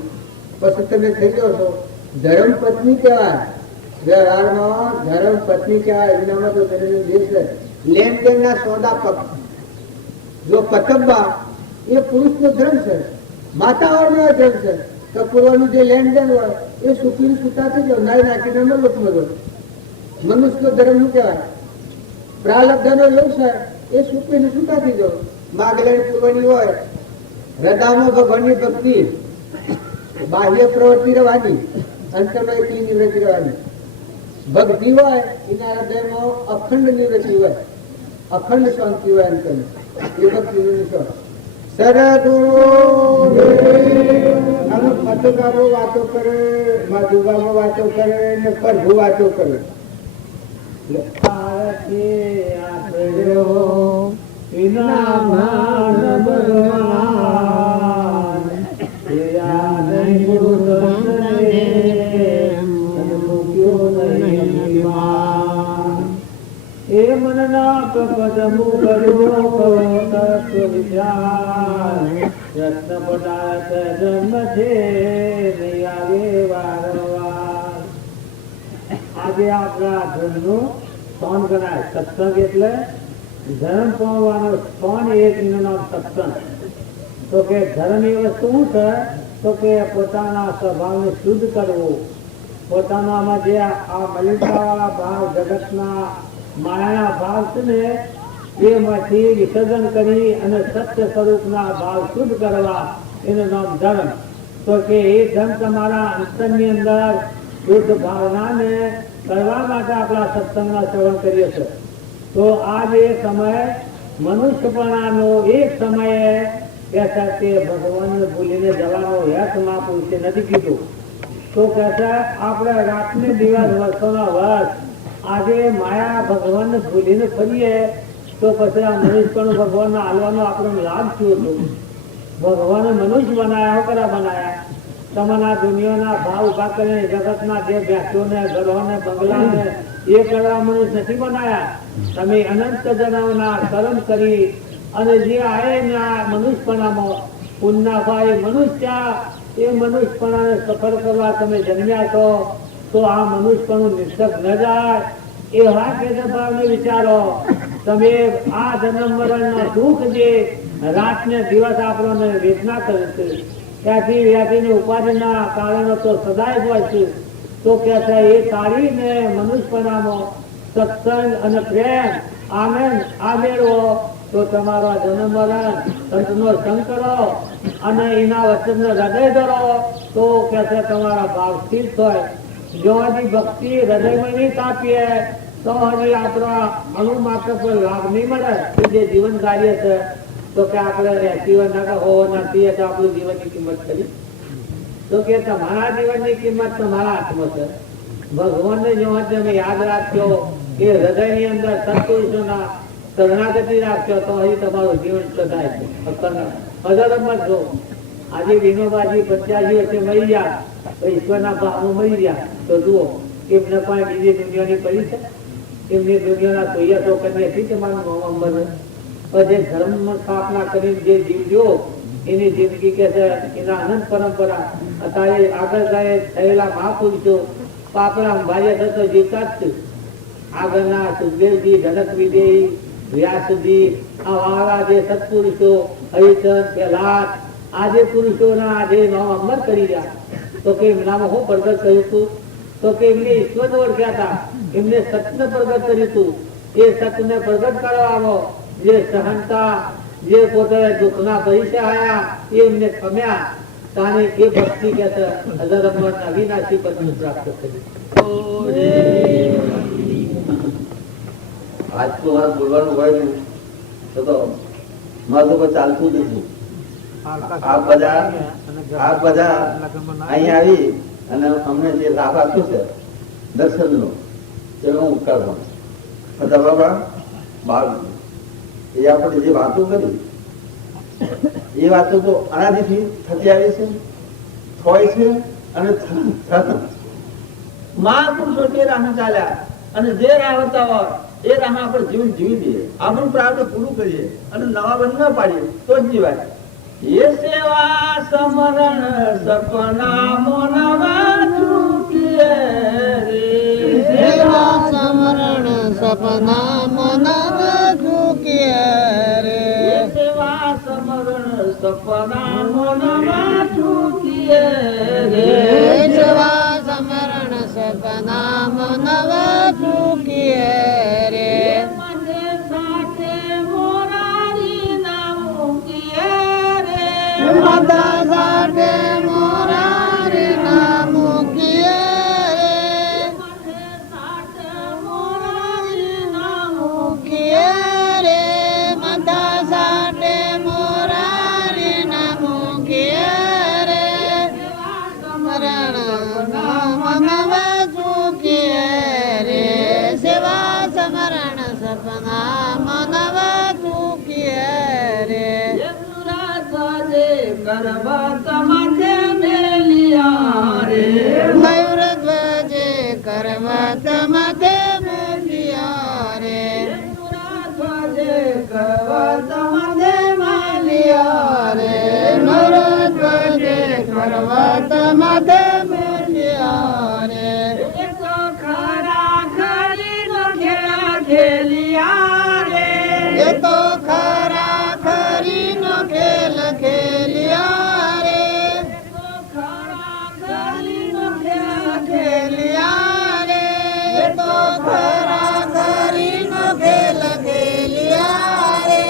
પછી તમે થઈ જાઓ છો ધર્મ પત્ની કહેવાય. વ્યવહારમાં ધર્મ પત્ની કહેવાય. એનામાં તો તમે દેશ લેન દેનના સોદા પક જો પતંબા એ પુરુષનો ધર્મ છે, માતાઓનો ધર્મ છે. કપૂરવાનું જે લેન દેન હોય એ સુખી સુતા થઈ જાવ, નાઈ નાખીને મનુષ્ય મનુષ્યનો ધર્મ શું કહેવાય? પ્રાલબ્ધનો વ્યવસાય એ સુખીને સુતા થઈ જાવ. માગલેન પૂરવાની હોય, હૃદયમાં ભગવાનની ભક્તિ, બાહ્ય પ્રવૃત્તિ રહેવાની, અંતરમાં એકલી નિવૃત્તિ રહેવાની. ભક્તિ હોય એના હૃદયમાં અખંડ નિવૃત્તિ હોય, અખંડ શાંતિ હોય અંતરમાં. એ ભક્તિનું નિશાન. સરગુરુ પતુગામો વાતો કરે, મધુગામો વાતો કરે ને પ્રભુ વાતો કરે. એ મનના પદમુ કર્યો વિચાર રત્ન પદાર્થ જન્મ છે આવે વારંવાર. આજે આપણા ધર્મનું સોન ગણાય. સત્સંગ એટલે ધર્મ પામવાનો સોન, એક નામ સત્સંગ. તો કે ધર્મ એ વસ્તુ શું છે? તો કે પોતાના સ્વભાવને શુદ્ધ કરવું, પોતાનામાં જે આ મલિનતાવાળા ભાવ, જગતના માયાના ભાવ છે ને એમાંથી વિસર્જન કરી અને સત્ય સ્વરૂપના ભાવ શુદ્ધ કરવા, એનું નામ ધર્મ. તો કે એ ધર્મ તમારા અંતરની અંદર શુદ્ધ ભાવનાને કરવા માટે આપણા સત્સંગના શ્રવણ કરીએ છીએ. તો આ જે સમય મનુષ્યપણાનો એક સમયે કહેતા કે ભગવાનને ભૂલીને જવાનો હેત મહાપુરુષે નથી કીધું. તો કહેતા આપણે રાતને દિવસ વર્ષોના વર્ષ આજે માયા ભગવાનને ભૂલીને ફરીએ તો પછી આ મનુષ્યપણું ભગવાનને હાલવાનો આપણો લાભ થયો હતો. ભગવાને મનુષ્ય બનાયા, કરા બનાયા? તમારા દુનિયાના ભાવ ઉભા કરીને જગતના જે ભેંસોને, ઘરોને, બંગલાને એ કરવા મનુષ્ય નથી બનાયા. તમે અનંત જન્મના કર્મ કરી અને જે આવે ને આ મનુષ્યપણામાં પુણ્યના ભાઈ મનુષ્ય, એ મનુષ્યપણાને સફળ કરવા તમે જન્મ્યા છો. તો આ મનુષ્યપણું નિષ્ઠક ન જાય એવા ભેદભાવને વિચારો. તમે આ જન્મ મરણના દુઃખ જે રાતને દિવસ આપણને વેદના કરે છે, ત્યાંથી વ્યાધિને ઉપાધિના કારણો તો સદાય હોય છે. તો કે એ કાઢીને મનુષ્યપણામાં સત્સંગ અને પ્રેમ આનંદ આ મેળવો તો તમારો જન્મ મરણ સંતનો સંગ કરો અને એના વચનને હૃદય ધરો તો કે તમારા ભાવ સ્થિર થાય. જો હજી ભક્તિ હૃદયમાં નહીં તાપીએ તો હજી આપણા અણુ માત્ર પર લાભ નહીં મળે. એ જે જીવન કાર્ય છે તો કે આપણે જીવન હોવાના છીએ તો આપણું જીવનની કિંમત કરી. તો કે તમારા જીવનની કિંમત તમારા હાથમાં છે. ભગવાનને જો તમે યાદ રાખશો, એ હૃદયની અંદર સત્પુરુષોના શરણાગતિ રાખશો તો અહીં તમારું જીવન સદાય છે. અધરમત છો. આજે વિનોબાજી 85 વર્ષે મરી ગયા, ઈશ્વરના ભાવમાં મરી ગયા, તો જુઓ એમને પણ બીજી દુનિયાની પડી છે. એમની દુનિયાના સોયા તો કરી હતી તમારું નોવમ્બર. જે ધર્મ સ્થાપના કરીને જે જીવજો એની જિંદગી કે છે એના અનંત પરંપરા. અત્યારે આગળ જાય થયેલા મહાપુરુષો આપણા ભાઈ થતો જીવતા જ છે. આગળના સુખદેવજી, જનક વિદેહી, વ્યાસજી, આ વાળા જે સત્પુરુષો હરિચંદ, પ્રહલાદ, આ જે પુરુષોના જે નામ અમર કરી રહ્યા તો કે એમનામાં હું પ્રગટ કર્યું હતું? તો કે એમને ઈશ્વરને ઓળખ્યા હતા, એમને સત્યને પ્રગટ કર્યું હતું. એ સત્યને પ્રગટ કરવામાં જે સહનતા, જે પોતે દુઃખના પૈસા આયા એ એમને ખમ્યા. તાને એ ભક્તિ કે છે અધરમણ અવિનાશી પદને પ્રાપ્ત કરી. આજ તો મારે બોલવાનું હોય ને તો મારે તો ચાલતું જ હતું. આ બધા અહીંયા આવી અને અમને જે લાભ આપ્યો છે દર્શનનો તેનો હું કરવાનો. બધા બાબા બાળ એ આપણે જે વાતો કરી એ વાતો તો અનાદિથી થતી આવી છે, હોય છે અને મહાપુરુષો તે રાહ ચાલ્યા અને જે રાહ બતાવો એ રાહ આપણે જીવન જીવી દઈએ, આપણું પ્રાર્થ પૂરું કરીએ અને નવા બંધ ન પાડીએ તો જ જીવાય. એ સેવા સમરણ સપના સપના મનવ ચૂકીએ રે સેવા સમરણ સપના મનમાં ચૂકીએ રે સેવા સમરણ સપના મનવ ચૂકીએ રે મને સાથે મોરારી ના મૂકીએ રે માતા સાથે મોરારી ના મૂકીએ રે મને સાથે મોરારી ના મૂકીએ રે માતા સાથે મોરારી ના મૂકીએ રે સમરણ મનવ ચૂકીએ રે સેવા સમરણ સપના મનવ ચૂકીએ રે કરવા તમારે મેલિયા રે મયુર ધ્વજે કરવત મધે મેલિયા રે કરવા તમારે મેલિયા રે મયુર ધ્વજે કરવત મધે મેલિયા રે એ તો ખરા ખરી નો ખેલા ખેલિયા રે એ તો ખરા ખરીનો ખેલ ખેલિયા રે ખરા ખરી નો ખેલા ખેલિયા રે એ તો ખરા ખરીનો ખેલ ખેલિયા રે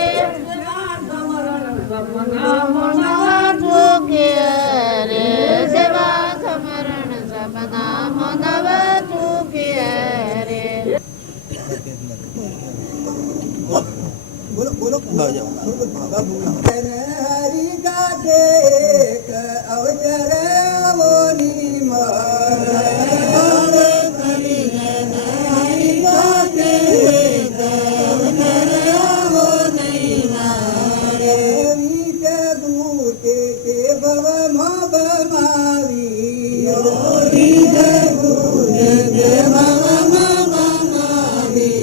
સપના મનવા ચૂકીએ રે સેવા સમરણ સપના મનવ ચૂકીએ રે હરી ગાતે અવસર આવોની મારે હરી ગાતે અવસર આવોની મારે વિચ ભૂતે તે ભવ મબ માવી વિચ ભૂતે તે ભવ મબ માવી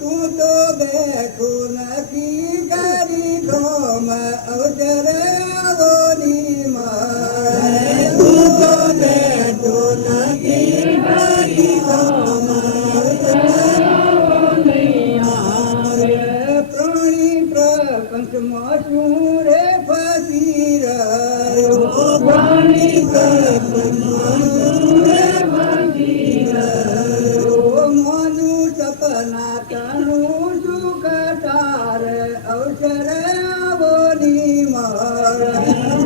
તું તો બેઠો નથી કરી ધોમ અવસર આવોની મારે તું તો બેઠો નથી કરી ધોમ અવસર આવોની મારે પ્રાણી પ્રપંચમાં શું રે ફસી રહ્યો પ્રાણી પ્રપંચમાં શું રે ફસી રહ્યો મોનું સપના તનું સુખ તાર અવસર આવોની મારે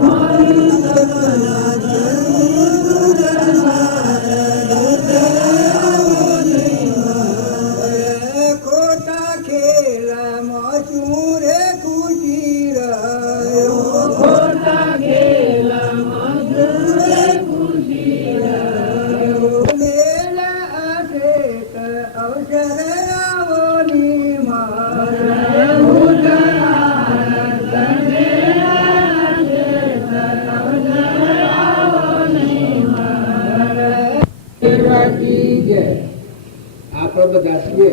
મોનું સપના તનું સુખ તાર અવસર આવોની મારે ખોટા ખેલમાં શું રે ખુશી રહ્યો ખોટા ખેલમાં શું રે ખુશી રહ્યો મેલ અઠેક અવસર આવોની મારે આપણે બધા છીએ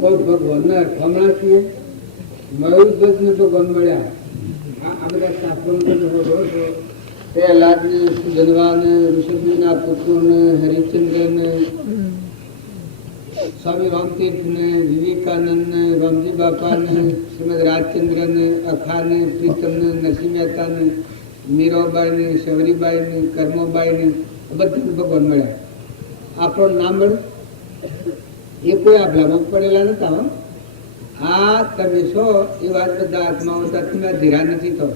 કોઈ ભગવાનના અર્થમાં છીએ મયુરધ્વજને ભગવાન મળ્યા આ બધા શાસ્ત્રો પ્રહલાદને સુધનવાને ઋષભના પુત્રોને હરિશ્ચંદ્રને સ્વામી રામતીર્થને વિવેકાનંદને રામજી બાપાને શ્રીમદ રાજચંદ્રને અખાને પ્રીતમને નરસિંહ મહેતાને મીરાબાઈને શબરીબાઈને કર્મોબાઈને બધા ભગવાન મળ્યા આપણો નામ મળે એ કોઈ આભલામાં પડેલા નતા હો. આ તમે છો એ વાત બધા આત્માઓ હતા. તમે ધીરા નથી થો,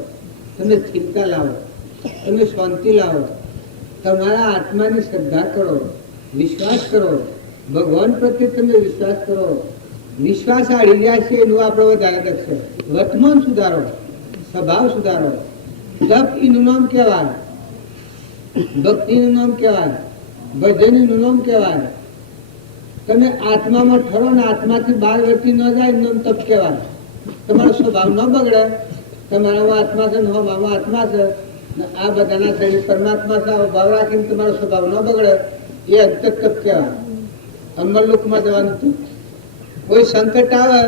તમે સ્થિરતા લાવો, તમે શાંતિ લાવો, તમારા આત્માની શ્રદ્ધા કરો, વિશ્વાસ કરો, ભગવાન પ્રત્યે તમે વિશ્વાસ કરો. વિશ્વાસ આડી રહ્યા છે એનું આપણે વધારે દક્ષ. વર્તમાન સુધારો, સ્વભાવ સુધારો. તપ એનું નામ કહેવાય, ભક્તિનું નામ કહેવાય, ભજનનું નામ કહેવાય. તમે આત્મામાં ઠરો ને આત્માથી બહાર વર્તી ન જાય એનું નામ તપ કહેવાય. તમારો સ્વભાવ ન બગડે, તમારામાં આત્મા છે, આમાં આત્મા છે, આ બધાના શરીર પરમાત્મા છે, ભાવ રાખીને તમારો સ્વભાવ ન બગડે એ અંતર તપ કહેવાય. અમરલોકમાં જવાનું હતું. કોઈ સંકટ આવે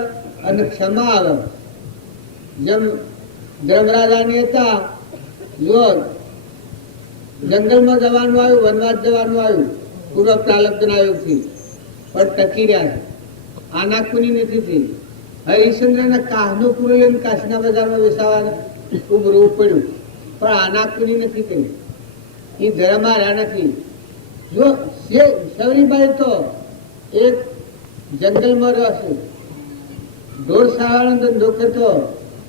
અને ક્ષમા આવે. જેમ ધર્મરાજાની હતા, જો જંગલમાં જવાનું આવ્યું, વનવાસ જવાનું આવ્યું પૂર્વ પ્રાલબ્ધના યોગથી, પણ ટકી રહ્યા છે. આનાકુની નથી થઈ. હરિશ્ચંદ્રના કાહનો પૂરો લઈને કાશીના બજારમાં બેસાવા ઉભરવું પડ્યું, પણ આનાકુની નથી થઈ. એ ધર્મમાં રહ્યા નથી. જો સવરીબાઈ તો એક જંગલમાં રહેશે, ઢોર સાવાનો ધંધો કરતો,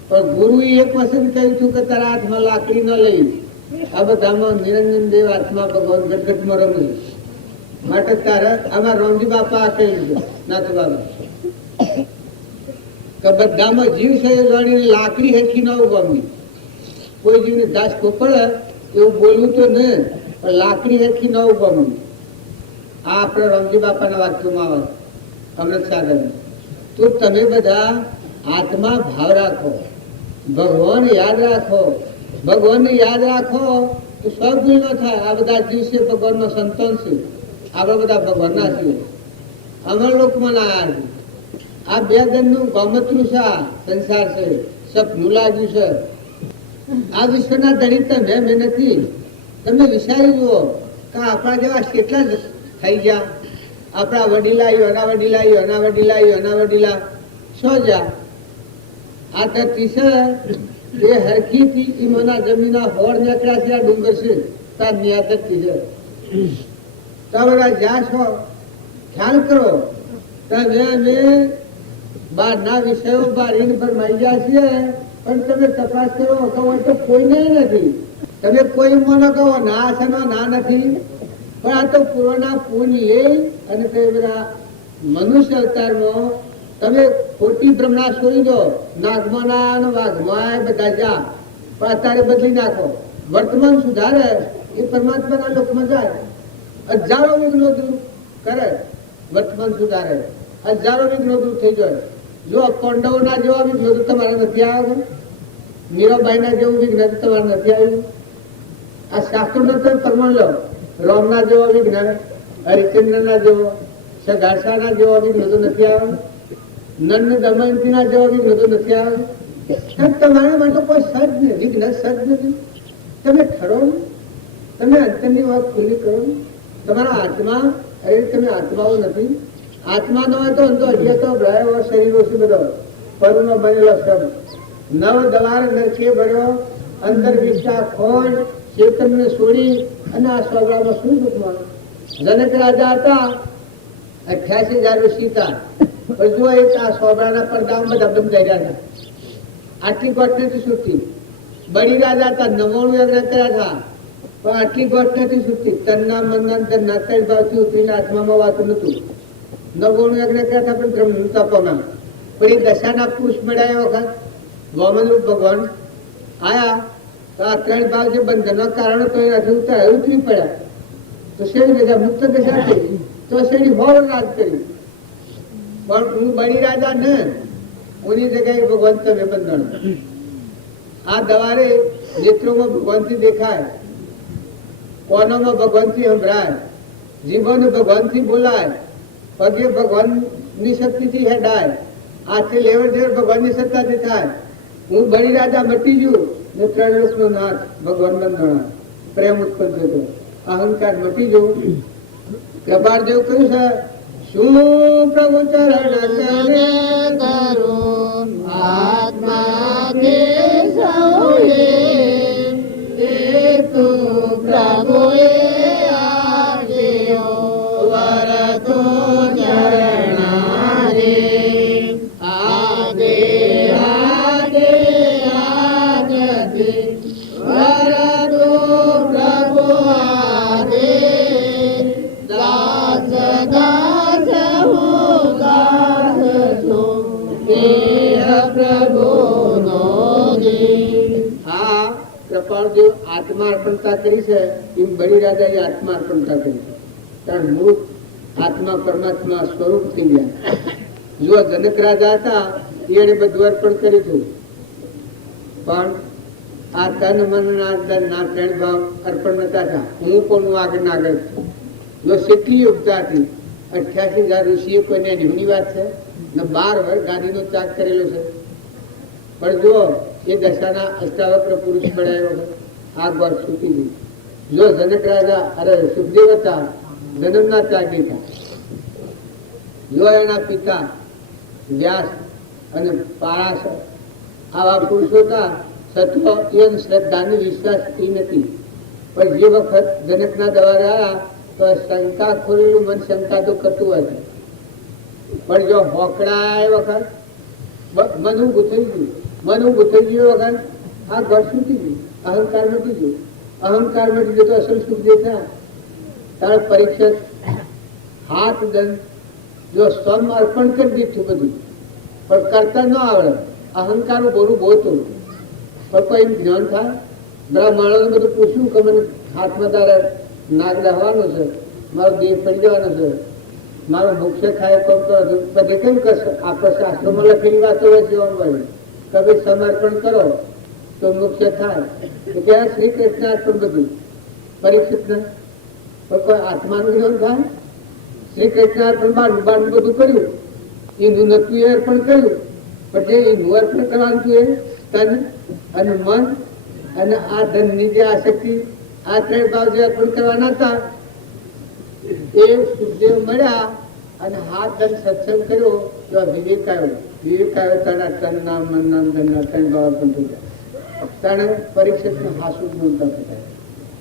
પણ ગુરુએ એક વસંત કહ્યું હતું કે તારા હાથમાં લાકડી ન લઈ. આ બધામાં નિરંજન દેવ હાથમાં ભગવાન ગટગટમાં રમે. માટે તારા આમાં રોમજી બાપા કહ્યું છે નાથ બાબા કે બધામાં જીવ છે એ જાણીને લાકડી હેઠી ન ઉગમી. કોઈ જીવને દાસ ખોપડે એવું બોલવું તો ને, પણ લાકડી હેઠી ન ઉગમી. આ આપણે રોમજી બાપાના વાક્યોમાં આવે અમૃત સાગર. તો તમે બધા આત્મા ભાવ રાખો, ભગવાન યાદ રાખો. ભગવાનને યાદ રાખો તો સૌ ભૂલ ન થાય. આ બધા જીવ છે ભગવાનનો સંતાન છે, આપણે બધા ભગવાનના છીએ. અમર લોકમાં ના આ બે ગણનું ગૌમતનું છે, આ સંસાર છે, સપનું લાગ્યું છે. આ વિશ્વના ધણી તમે મેં નથી. તમે વિચારી જુઓ કે આપણા જેવા કેટલા થઈ ગયા. આપણા વડીલાઈઓ એના વડીલાઈઓ એના વડીલાઈઓ એના વડીલા શું જા આ ધરતી છે એ હરખી થી ઈમોના જમીનના હોળ નીકળ્યા છે. આ ડુંગર છે તારની આ ધરતી છે. તમે જ્યાં છો ખ્યાલ કરો. તમે બહારના વિષયો બારીને પર મળી ગયા છીએ, પણ તમે તપાસ કરો કહો તો કોઈ નહીં નથી. તમે કોઈ મોનો કહો ના છે ના નથી, પણ આ તો પૂર્વના પૂન લઈ અને તે બધા મનુષ્ય અવતારમાં તમે ખોટી ભ્રમણા છોડી દો. નાગમાં ના અને વાઘમાં બધા જા, પણ અત્યારે બદલી નાખો. વર્તમાન સુધારે એ પરમાત્માના લોકમાં જાય. હજારો વિઘ્નો દૂર કરે, વર્તમાન સુધારે. હજારો વિઘ્નો દૂર થઈ જાય. જો પાંડવોના જેવા વિઘ્નો તો તમારે નથી આવ્યા, મીરાબાઈના જેવું વિઘ્ન તો તમારે નથી આવ્યું. આ શાસ્ત્રનો તો પ્રમાણ લો. રામના જેવો વિઘ્ન, હરિશ્ચંદ્રના જેવો, સગાસાના જેવો વિઘ્ન તો નથી આવ્યો. નંદ દમયંતીના જેવો વિઘ્ન તો નથી આવ્યો. તમારા માટે કોઈ સજ નથી, વિઘ્ન સજ નથી. તમે ઠરો, તમે અંતરની વાત ખુલ્લી કરો. તમારા આત્મા, અરે તમે આત્માઓ નથી. આત્મા નો હોય તો અઢિયા તો ભરાયો શરીરો છે બધો પરનો બનેલો શબ્દ. નવ દ્વાર નરકે ભર્યો, અંદર વિષ્ટા ખોજ ચેતનને છોડી અને આ સ્વભાવમાં શું દુઃખમાં. જનક રાજા હતા 88,000 સીતા, પણ જો એક આ સ્વભાવના પડદામાં બધા બંધ કર્યા હતા. આટલી ગોઠ નથી છૂટતી. બળી રાજા હતા 99 યજ્ઞ કર્યા હતા, પણ આટલી ગોઠ નથી છૂટતી. તનના મનના ધનના ત્રણ ભાવથી ઉતરીને આત્મામાં વાતું નતું. 99 યજ્ઞ કર્યા હતા પણ બ્રહ્મ નતા પામ્યા. પણ એ દશાના પુરુષ મળ્યા વખત વામનરૂપ ભગવાન આયા તો આ ત્રણ ભાવ જે બંધનના કારણો તો એનાથી ઉતરી પડ્યા. તો શેરી બધા મુક્ત દશા થઈ, તો શેરી હોર રાજ કરી. પણ હું બળી રાજા ને ઓની જગ્યાએ ભગવાન તમે બંધન. આ દવારે નેત્રોમાં ભગવાનથી દેખાય, કોનોમાં ભગવાનથી સંભળાય, જીભોને ભગવાનથી બોલાય, પગે ભગવાનની શક્તિથી હેડાય, હાથે લેવડ દેવડ ભગવાનની સત્તાથી થાય. હું બળી રાજા મટી જુ ને ત્રણ લોકનો નાથ ભગવાન બંધણા. પ્રેમ ઉત્પન્ન થતો, અહંકાર મટી જવું. કૃપાળદેવ કહ્યું છે શું પ્રભુ ચરણ કરે કરું આત્મા કે સૌએ તું પ્રભુએ આવ્યો વરતો ચરણારે આદે આદે આદતી વરતો પ્રભુ આદે દાસ દાસ હું દાસ છું દેહ પ્રભુનો દીન. હા, કૃપાળદેવ આત્મા અર્પણતા કરી છે, એમ બળી રાજાએ આત્મા અર્પણતા કરી છે. કારણ મૂળ આત્મા પરમાત્મા સ્વરૂપ થઈ ગયા. જો જનક રાજા હતા એને બધું અર્પણ કર્યું હતું, પણ આ તન મન ના ત્રણ ભાવ અર્પણ નતા થયા. હું પણ આગળ આગળ જો કેટલી યોગતા હતી. 88,000 ઋષિએ કોઈને નિમની વાત છે ને 12 વર્ષ ગાદીનો ત્યાગ કરેલો છે. પણ જો એ દશાના અષ્ટાવક્ર પુરુષ બનાવ્યો આ ગોળ છૂટી ગઈ. જો જનક રાજા અરે સુખદેવ હતા જન્મના ત્યાગી હતા. જો એના પિતા વ્યાસ અને પારાશર આવા પુરુષો હતા, સત્વ એ શ્રદ્ધાની વિશ્વાસ એ નથી. પણ જે વખત જનકના દવારે આવ્યા તો શંકા ખોલેલું મન શંકા તો કરતું હોય છે, પણ જો હોકડા એ વખત મન ઊભું થઈ ગયું. મન ઊભું થઈ ગયું વખત આ ઘર છૂટી ગયું, અહંકાર મટી ગયું. અહંકાર મટી ગયો તો અસલ સુખ દેખા. તારે પરીક્ષા હાથ દંડ જો સ્વમ અર્પણ કરી દીધું બધું, પણ કરતા ન આવડે. અહંકાર બોલું બોલતું પણ કોઈ જ્ઞાન થાય. બ્રાહ્મણોને બધું પૂછ્યું કે મને હાથમાં તારે નાગ દહવાનો છે, મારો દેહ પડી જવાનો છે, મારો મોક્ષ થાય કોમ કરો. બધે કેમ કરશે? આપણે શાસ્ત્રોમાં લખેલી વાતો હોય છે કે ભાઈ સમર્પણ કરો તો મોક્ષ થાય. ત્યાં શ્રી કૃષ્ણ અર્પણ બધું પરીક્ષિત ને કોઈ આત્માનું જ્ઞાન થાય. શ્રી કૃષ્ણ અર્પણ બારનું બધું કર્યું, એનું નતું એ અર્પણ કર્યું, પણ જે એનું અર્પણ કરવાનું છે તન અને મન અને આ ધનની જે આસક્તિ, આ ત્રણ ભાવ જે અર્પણ કરવાના હતા એ સુખદેવ મળ્યા અને હાથ ધન સત્સંગ કર્યો તો વિવેક આવ્યો. વિવેક આવ્યો તારા તન નામ મન નામ ધનના ત્રણ ભાવ અર્પણ થઈ જાય. તને પરીક્ષિતનું હાસું નોંધતા થતા.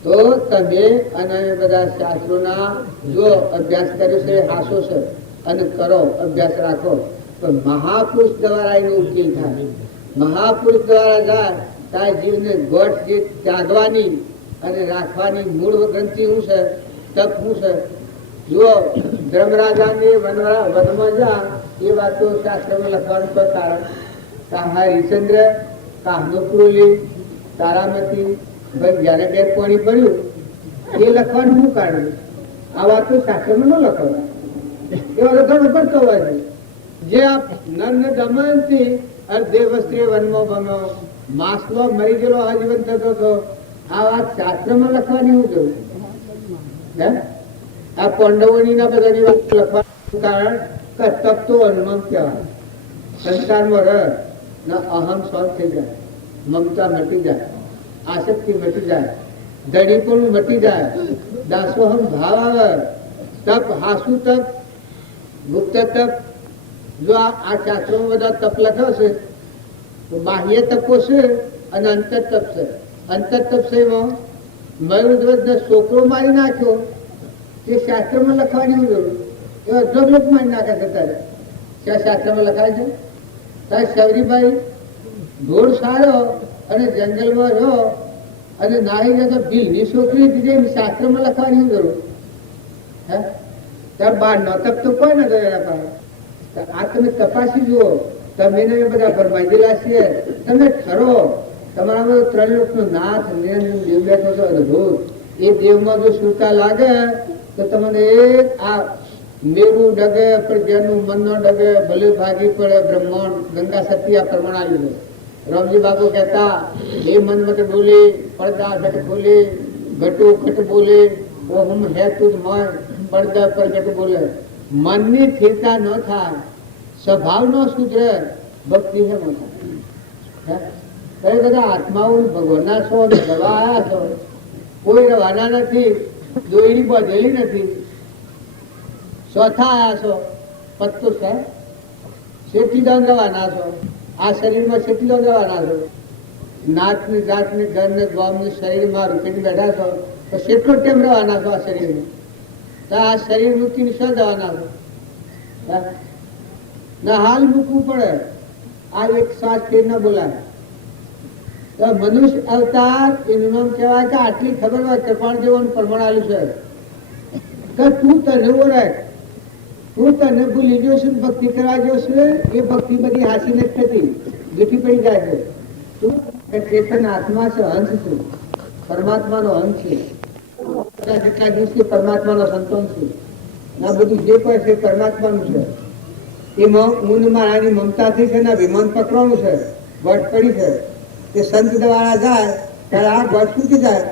તો તમે અને બધા શાસ્ત્રોના જો અભ્યાસ કર્યો છે, હાસો છે અને કરો અભ્યાસ રાખો તો મહાપુરુષ દ્વારા એનો ઉકેલ થાય. મહાપુરુષ દ્વારા જાય તારા જીવને ગોઠ જે ત્યાગવાની અને રાખવાની મૂળ ગ્રંથિ શું છે, તપ શું છે. જુઓ ધર્મરાજાને વનમાં જા એ વાતો શાસ્ત્રમાં લખવાનું કોઈ કારણ. કાહા હરિચંદ્ર, કાહનુકુલી, તારામતી જયારે બે પાણી પડ્યું એ લખવાનું શું કારણ? આ વાતો શાસ્ત્રમાં ન લખવા એવો લખવાનો પડતો હોય છે. જે આ નર દમનથી દેવસ્ત્રી વનમાં બન્યો, માસમાં મરી ગયેલો આજીવન થતો હતો, આ વાત શાસ્ત્રમાં લખવાની હું જોઉં. આ પાંડવોની ના બધાની વાત લખવાનું કારણ કે તપ તો હનુમાન કહેવાય. સંસ્કારમાં રહ ના અહમ સ્વ થઈ જાય, મમતા મટી જાય, આસક્તિ મટી જાય, દડીપણું મટી જાય, દાસોહમ ભાવ આવે. તપ હાસુ તપ, ગુપ્ત તપ. જો આ શાસ્ત્રોમાં બધા તપ લખ્યો છે તો બાહ્ય તપો છે અને અંતર તપ છે. અંતર તપ છે એમાં મયુરધ્વજને છોકરો મારી નાખ્યો તે શાસ્ત્રમાં લખવાની જરૂર. એવા અધ્વગ લોકો મારી નાખે છે ત્યારે ત્યાં શાસ્ત્રમાં લખાય છે. તારે સવરીભાઈ ઢોળ સારો અને જંગલમાં રહો અને નાહી જતો ભીલની છોકરી દીધી શાસ્ત્રમાં લખવાની જરૂર. હે ત્યારે બાર નો તપ તો કોઈ નતો એના પાસે. આ તમે તપાસી જુઓ. તમે બધા ફરમાઈલા છે, તમે ઠરો. તમારામાં 3 લોકનો નાથ દેવ બેઠો છો અદભુત. એ દેવમાં જો સુરતા લાગે તો તમને એક આ મેરું ડગે પણ જેનું મન નો ડગે ભલે ભાગી પડે બ્રહ્માંડ ગંગા સતી આ પ્રમાણ આવ્યું છે. રામજી બાપુ કહેતા એ મન મત બોલે પડદા ઘટ બોલે ઘટો ઘટ બોલે ઓહમ હે તુજ મન પડદા પર ઘટ બોલે. મનની સ્થિરતા ન થાય, સ્વભાવ નો સુધરે, ભક્તિ હે ન થાય. તમે બધા આત્માઓ ભગવાનના છો, દવા આવ્યા છો, કોઈ રવાના નથી, દોયડી બધેલી નથી, ચોથા આવ્યા છો, પત્તો છે શેઠીદાન રવાના છો. આ શરીરમાં શેઠીદાન રવાના છો. નાતની જાતની ઘરની ગામની શરીરમાં રૂપીને બેઠા છો તો શેઠો ટેમ રવાના છો આ શરીરમાં. તો આ શરીર મૂકીને શું જવાના છો? ના હાલ મૂકવું પડે. આ એક શ્વાસ ફેર ના બોલાય. તો મનુષ્ય અવતાર એનું નામ કહેવાય કે આટલી ખબર હોય કૃપાણ જેવું પ્રમાણ આવેલું છે કે તું તને ઓળખ, તું તને ભૂલી ગયો છે, ભક્તિ કરવા ગયો છે. એ ભક્તિ બધી હાસી નથી થતી, જૂઠી પડી જાય છે. તું ચેતન આત્મા છે, અંશ છું, પરમાત્માનો અંશ છે. જેટલા દિવસથી પરમાત્માનો સંતોષ છે. આ બધું જે કોઈ છે પરમાત્માનું છે. એમાં ઊન મારાની મમતાથી છે ને વિમાન પકડવાનું છે, વટ પડી છે. તે સંત દ્વારા જાય ત્યારે આ ગોઠ છૂટી જાય.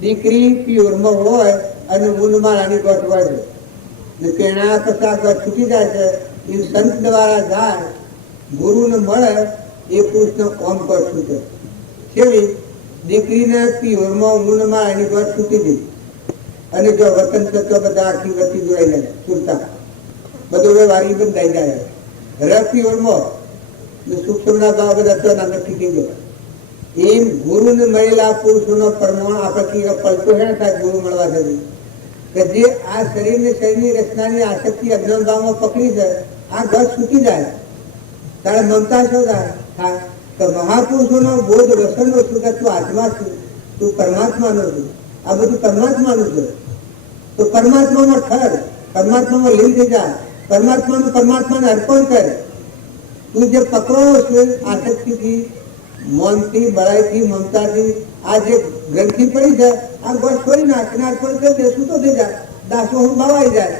દીકરી પિયોરમાં હોય અને ઊન મારાની ગોઠ વળે ને તેના પછી આ ગોઠ છૂટી જાય છે. એ સંત દ્વારા જાય, ગુરુને મળે, એ પુરુષનો કોમ ગોઠ છૂટે. કેવી દીકરીને પિયોરમાં ઊન મારાની ગોઠ છૂટી ગઈ અને જો વતન થતો બધા આખી વતી જોઈ લે છૂટતા બધું હવે વારી બંધાઈ જાય રસની ઓળમાં સૂક્ષ્મના ભાવ બધા તો ના નક્કી થઈ ગયો. એમ ગુરુને મળેલા પુરુષોનો પરમાણુ આપણે પલટો હે ને થાય ગુરુ મળવા જતી કે જે આ શરીરની રચનાની આસક્તિ અજ્ઞાન ભાવમાં પકડી છે આ ઘર છૂટી જાય તારે મમતા શું થાય તો મહાપુરુષોનો બોધ રસનનો છું કે તું આત્મા છું, તું પરમાત્માનો છું, આ બધું પરમાત્માનું છે. તો પરમાત્મામાં ઠર, પરમાત્મામાં લીન થઈ જા, પરમાત્માને અર્પણ કર. તું જે પકડો છે આસક્તિથી, મૌનથી, બળાઈથી, મમતાથી, આ જે ગ્રંથિ પડી છે આ ગોળ છોડી નાખ અને અર્પણ કરી દે, શું તો થઈ જાય, દાસો હું બાવાઈ જાય,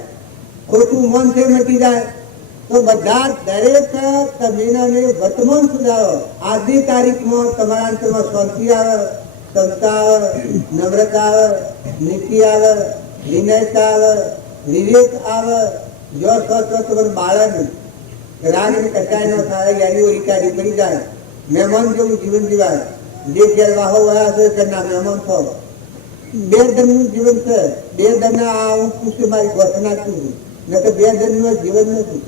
ખોટું મન થઈ મટી જાય. તો બધા દરેક મહિનાને વર્તમાન સુધારો. આજની તારીખમાં તમારા અંતરમાં શાંતિ આવે, ક્ષમતા આવે, નમ્રતા આવે, નીતિ આવે, વિનયતા આવે, વિવેક આવે. જો તમારું બાળક રાગ ને કચાય ન થાય, યારીઓ રીકારી પડી જાય, મહેમાન જેવું જીવન જીવાય. જે ઘેર વાહો વયા છે ઘરના મહેમાન થો. બે ધનનું જીવન છે, બે ધનના આ હું પૂછું મારી ઘોષણા છું ન તો બે ધનનું જીવન નથી.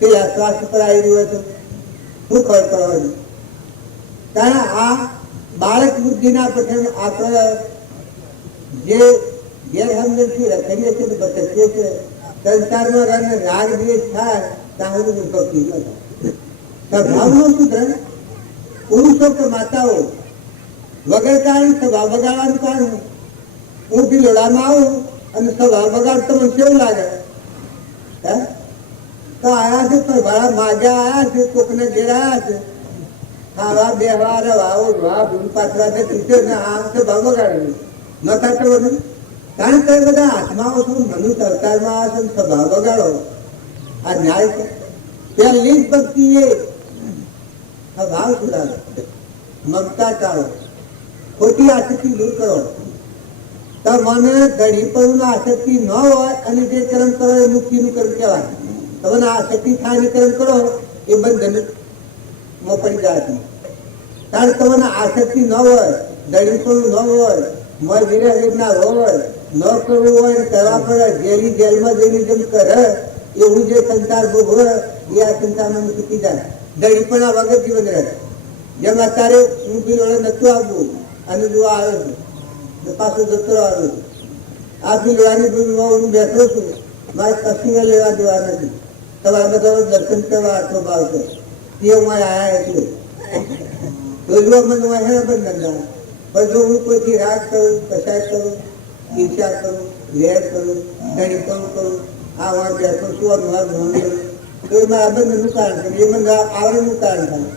પેલા શ્વાસ પર આવી રહ્યું હતું શું ખબર પડવાની. કારણ આ બાળક બુદ્ધિના પ્રથમ આપણે જે ગેરસમજણથી રખડીએ છીએ ભટકીએ છીએ. સંસારમાં રંગ રાગ દ્વેષ થાય ત્યાં સુધી ભક્તિ ન થાય. સ્વભાવનો સુધરે પુરુષો કે માતાઓ વગર કારણ સ્વભાવ બગાડવાનું કારણ. હું બી લોડામાં આવું અને સ્વભાવ બગાડ તો મને કેવું લાગે હે તો આયા છે પણ ભાડા માગ્યા આયા છે, કોકને ઘેર આયા છે, ખાવા બેહવા રવા ઓઢવા ભૂલ પાથરા છે, ટીચર ને આમ છે ભાવ બગાડ્યું ન થતો બધું. કારણ કે બધા આત્માઓ શું મનુષ્ય અવતારમાં આવે છે, સ્વભાવ બગાડો આ ન્યાય છે. પહેલી જ ભક્તિ એ સ્વભાવ સુધારો, મમતા ટાળો, ખોટી આસક્તિ દૂર કરો. તો મને ઘડી પર આસક્તિ ન હોય અને જે કર્મ કરો એ મુક્તિનું કર્મ કહેવાય. તમને આસક્તિ થાય કર્મ કરો એ બંધન પડી જાય. કારણ તમને આસક્તિ ન હોય, દળીપણું ન હોય, મર વિરહના હોય, ન કરવું હોય કરવા પડે, જેલી જેલમાં જઈને જેમ કરે એવું જે સંસાર ભોગવે એ આ સંસારમાં ચૂકી જાય. દળીપણા વગર જીવન રહે. જેમ અત્યારે હું બી વડે નતું આવવું અને જો આવે છે પાછું જતો આવ્યું. આ બી લોડાની હું બેઠો છું, મારે કશું લેવા દેવા નથી. તમારા બધા દર્શન કરવા આટલો ભાવ છે તે અમારે આયા એટલે રોજવા મને વાહે બંધ પણ જો હું કોઈથી રાગ કરું, કસાય કરું, ઈર્ષા કરું, વેર કરું, દણીપણ કરું, આ વાર બેઠો છું અનુવાદ નોંધ તો એ મારા બંધનનું કારણ છે, એ મને આવરણનું કારણ થાય.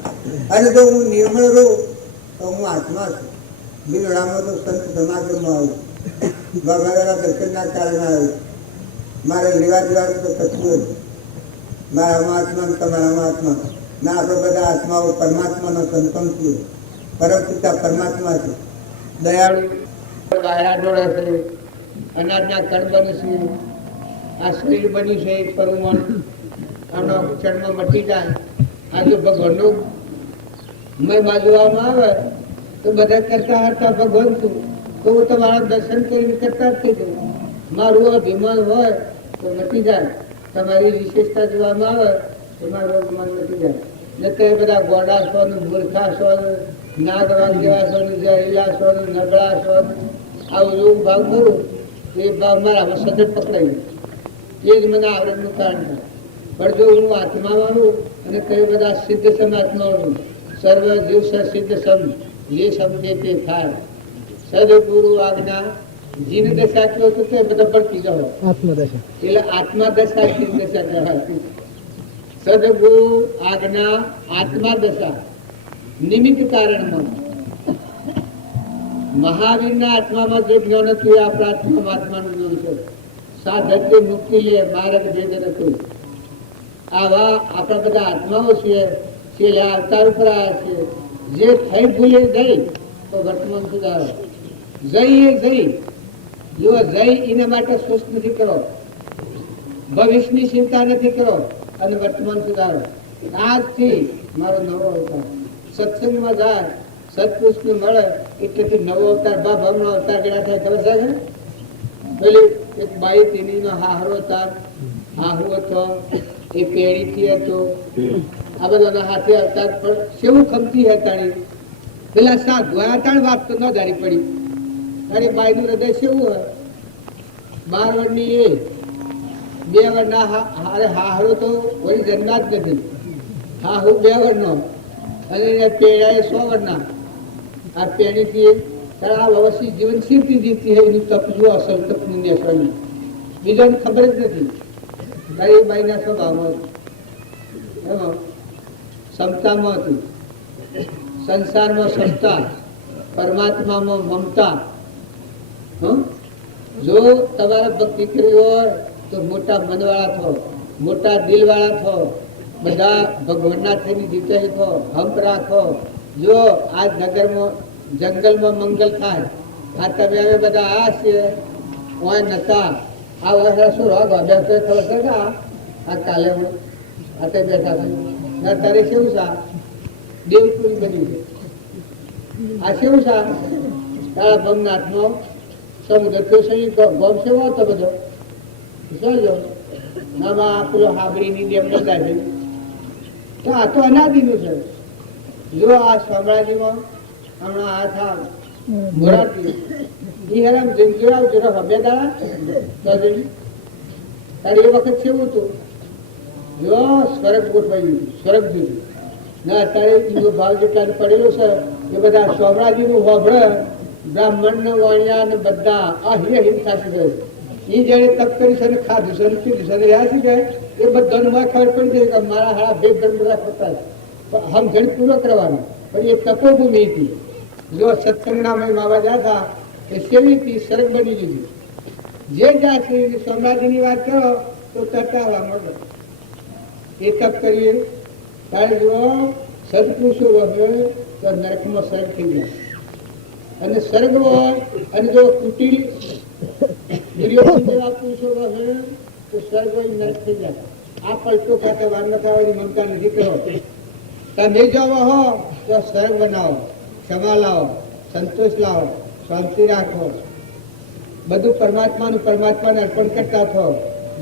અને જો હું નિર્મળ રહું તો હું આત્મા છું. બિરડામાં તો સંત સમાગમમાં આવ્યું, ભગવાનના દર્શનના કારણે આવ્યું. મારે લેવા દેવાનું તો કશું જ મારા મહાત્મા તમારા મહાત્મા ના આપણે બધા આત્માઓ પરમાત્માનો સંતમ છીએ. પરમ પિતા પરમાત્મા છે, દયાળુ વાયરા ડોળે છે, અનાજના કણ બનશે, આ શરીર બન્યું છે પરમાણ આનો ક્ષણમાં મટી જાય. આ જો ભગવાનનું મય બાજુવામાં આવે તો બધા કરતા હતા ભગવાન છું તો હું તમારા દર્શન કરીને કરતા જ થઈ જાઉં. મારું અભિમાન હોય તો મટી જાય. તમારી વિશેષતા જોવામાં આવે તો મારું અભિમાન મટી જાય. ને તો એ બધા ગોડા છો ને મૂર્ખા છો ને નાગરાજ જેવા છો ને જહેલા છો ને નબળા છો આવું એવું ભાવ કરું એ ભાવ મારામાં સતત પકડાયું. એ જ મને આવડતનું કારણ થાય. પણ જો હું આત્મા માનું અને કઈ બધા સિદ્ધ સમાત્માનું સર્વ જીવ સિદ્ધ સમ જે સમજે તે થાય. સદગુરુ આજ્ઞા જીન દશા કહો તો તે બધા પડતી જાઓ આત્મદશા એટલે આત્મદશા જીન દશા કહેવાય. સદગુરુ આજ્ઞા આત્મા દશા નિમિત્ત કારણમાં મહાવીરના આત્મામાં જો જ્ઞાન હતું એ આપણા આત્મામાં આત્માનું જ્ઞાન છે. સાધક મુક્તિ લે માર્ગ ભેદ નથી. આવા આપણા બધા આત્માઓ છીએ અવતાર ઉપર આવ્યા છે. જે થઈ ભૂલે જઈ તો વર્તમાન સુધારો. જઈ જો જઈ એના માટે સુસ્ત નથી કરો, ભવિષ્યની ચિંતા નથી કરો અને વર્તમાન સુધારો. આજથી મારો નવો અવતાર સત્સંગમાં જાય, સત્પુરુષને મળે એટલેથી નવો અવતાર ભાવનો અવતાર કેળા થાય ખબર છે. પેલી એક બાઈ તેનીનો હારો તાર આહુ હતો એ પેઢીથી હતો, આ બધાના હાથે અવતાર પણ કેવું ખમતી હતાણી પેલા સાધુ હતા વાત તો ન દારી પડી. તારી બાઈનું હૃદય કેવું હોય 12 વર્ષની એ 2 વર્ષના હારો તો કોઈ જન્મા જ નથી. હા હું 2 વર્ષનો અને પેઢા એ 100 વર્ષના. આ પેઢીથી આ વ્યવસ્થિત જીવન સીધી જીવતી હોય એનું તપ જુઓ, અસલ તપનું ને અસલનું બીજાને ખબર જ નથી. તારી બાઈના સ્વભાવમાં એમાં ક્ષમતામાં હતું, સંસારમાં ક્ષમતા, પરમાત્મામાં મમતા. જો તમારા ભક્તિ કરવી હોય તો મોટા મનવાળા થો, મોટા દિલવાળા થો, બધા ભગવાનના થઈને જીતે થો, હંપ રાખો. જો આ નગરમાં જંગલમાં મંગલ થાય, આ તમે હવે બધા આ છીએ ઓય નતા આ વર્ષ શું રોગ અભ્યાસ ખબર છે કે આ કાલે હું હાથે બેઠા છે તારે કેવું છે દેવપુરી બન્યું છે. આ કેવું છે તારા ભમનાથનો સમુદ્ર ગોમ સેવો હતો બધો સમજો નામાં પેલો હાબડીની ડેમ બધા છે. તો આ તો અનાદિનું છે. જો આ શામળાજીમાં હમણાં આ થા મોરાટી ઈ જંજીરાવ જરા હબે દાડા તારી એ વખત કેવું હતું જો સ્વર્ગ ગોઠવાયું, સ્વર્ગ જોયું ના અત્યારે એનો ભાવ જેટલા પડેલો છે એ બધા શામળાજીનું હોભળે બ્રાહ્મણ વાણિયા ને બધા આ હિંસા ગયું. એ જેને તપ કરી છે ને ખાધું છે પીધું છે રહ્યા છે કે એ બધાને માં ખબર પડી જાય કે મારા હારા બે ધર્મ બધા ખોટા છે. હમ ઘડી પૂરો કરવાનો પણ એ તપોભૂમિ હતી. જો સત્સંગના બાબા હતા એ સેવી હતી, સરગ બની દીધી. જે જ્યાં છે સોમનાથજીની વાત કરો તો તરતા મળે એ તપ કરીએ ત્યારે જો સદપુરુષો હોય તો નરકમાં સ્વર્ગ થઈ જાય. અને સ્વર્ગ હોય અને જો કુટીર જેવા પુરુષો હોય તો સ્વર્ગ હોય નરક થઈ જાય. આ પલટો ખાતે વાર ન થવાની મમતા નથી કરો. તમે જાઓ હો તો સ્વર્ગ બનાવો, ક્ષમા લાવો, સંતોષ લાવો, શાંતિ રાખો, બધું પરમાત્માને અર્પણ કરતા થો.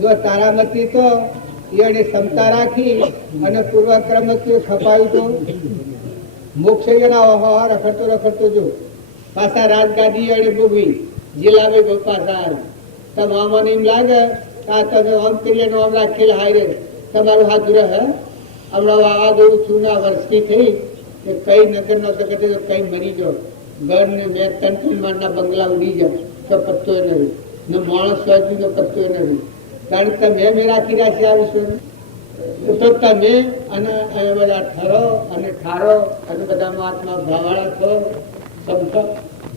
જો તારામતી તો એને ક્ષમતા રાખી અને પૂર્વક્રમ ખપાયું તો મોક્ષ ગણાવો રખડતો જો પાછા રાજગાદી એને ભોગવી જિલ્લાવે પાછા તમામ એમ લાગે આ તમે આમ કરીએ આમ રાખેલ હારે તમારું હાથ દૂર હે હમણાં આ જેવું છું ના વર્ષથી થઈ કે કઈ નગર ન શકે તો કઈ મરી જાઓ. ઘર ને 2-3 માળના બંગલા ઉડી જાય તો પત્તો નથી ને માણસ સ્વાજી નો પત્તો નથી. કારણ કે મેં રાખી રાખી આ વિશ્વ તો તમે અને બધા ઠરો અને ઠારો અને બધા આત્મા ભાવાળા થો,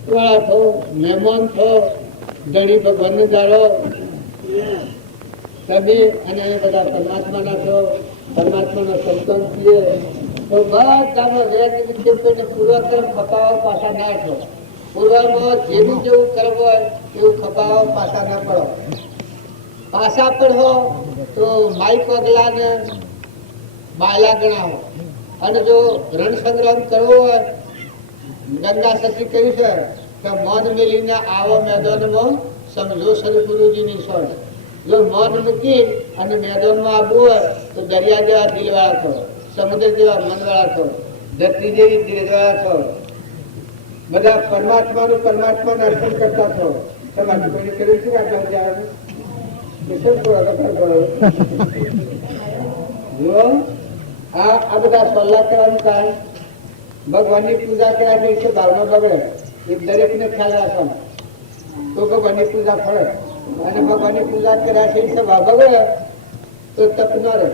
વાળા થો, મહેમાન થો, ધણી ભગવાનને જાળો તમે અને બધા પરમાત્માના છો, પરમાત્માનો સંતન છીએ તો બધામાં પૂર્વક્રમ ખપાવો પાછા ના છો. પૂર્વમાં જેવું જેવું કરવું હોય એવું ખપાવો પાછા ના પડો. પાછા પડો તો માઈ પગલા ને બાયલા ગણાવો. અને જો રણ સંગ્રામ કરવો હોય ગંગા સતી કહ્યું છે કે મન મેલીને આવો મેદાનમાં સમજો સદગુરુજીની સોચ. જો મન મૂકી અને મેદાનમાં આવવું હોય તો દરિયા જેવા દિલવાળા થો, સમુદ્ર જેવા મનવાળા થો, ધરતી જેવી દિલવાળા થો, બધા પરમાત્માને અર્પણ કરતા થો. તમારે કોઈ કર્યું છે આટલા જવાનું જો આ બધા સલ્લા કરવાનું કારણ ભગવાનની પૂજા કર્યા છે ભાવના બગડે એ દરેકને ખ્યાલ રાખવાનો તો ભગવાનની પૂજા ફળે. અને ભગવાનની પૂજા કર્યા છે એ ભાવ બગડે તો તપ ન રહે.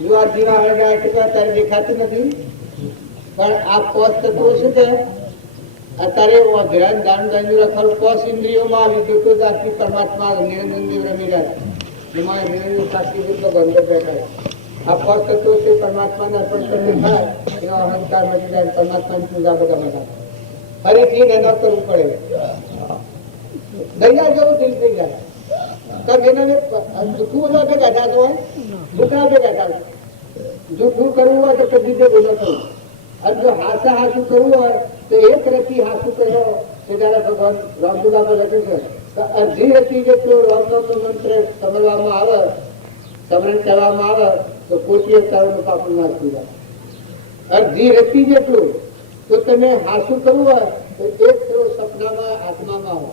જો આ દીવા હળગાય છે અત્યારે દેખાતું નથી પણ આ પોષ તત્વો શું છે અત્યારે ધ્યાન દાન દાન રખવાનું પોષ ઇન્દ્રિયોમાં આવી ગયું તો આથી પરમાત્મા નિરંજન રમી રહ્યા એમાં નિરંજન સાક્ષી ભગવાન બેઠા. આ પોષ તત્વો છે પરમાત્માને અર્પણ કરીને થાય એનો અહંકાર મળી જાય. પરમાત્માની પૂજા બધા ફરીથી ન કરવું પડે. દરિયા જેવું દિલ થઈ જાય. જૂઠું બધા ભેગા થતો હોય જૂઠા ભેગા થાય. જૂઠું કરવું હોય તો કદી ભેગું ન થવું. અને જો હાસું કરવું હોય તો એક રતી હાસું કર્યો કે જયારે ભગવાન રામદુલામાં લખ્યું છે અડધી રતી જેટલો રામનો મંત્ર સમજવામાં આવે સ્મરણ કરવામાં આવે તો કોટી અવતારોનું પાપણ નાશ થઈ જાય. અડધી રતી જેટલું તો તમે હાસું કરવું હોય તો એક થયો સપનામાં આત્મામાં આવો.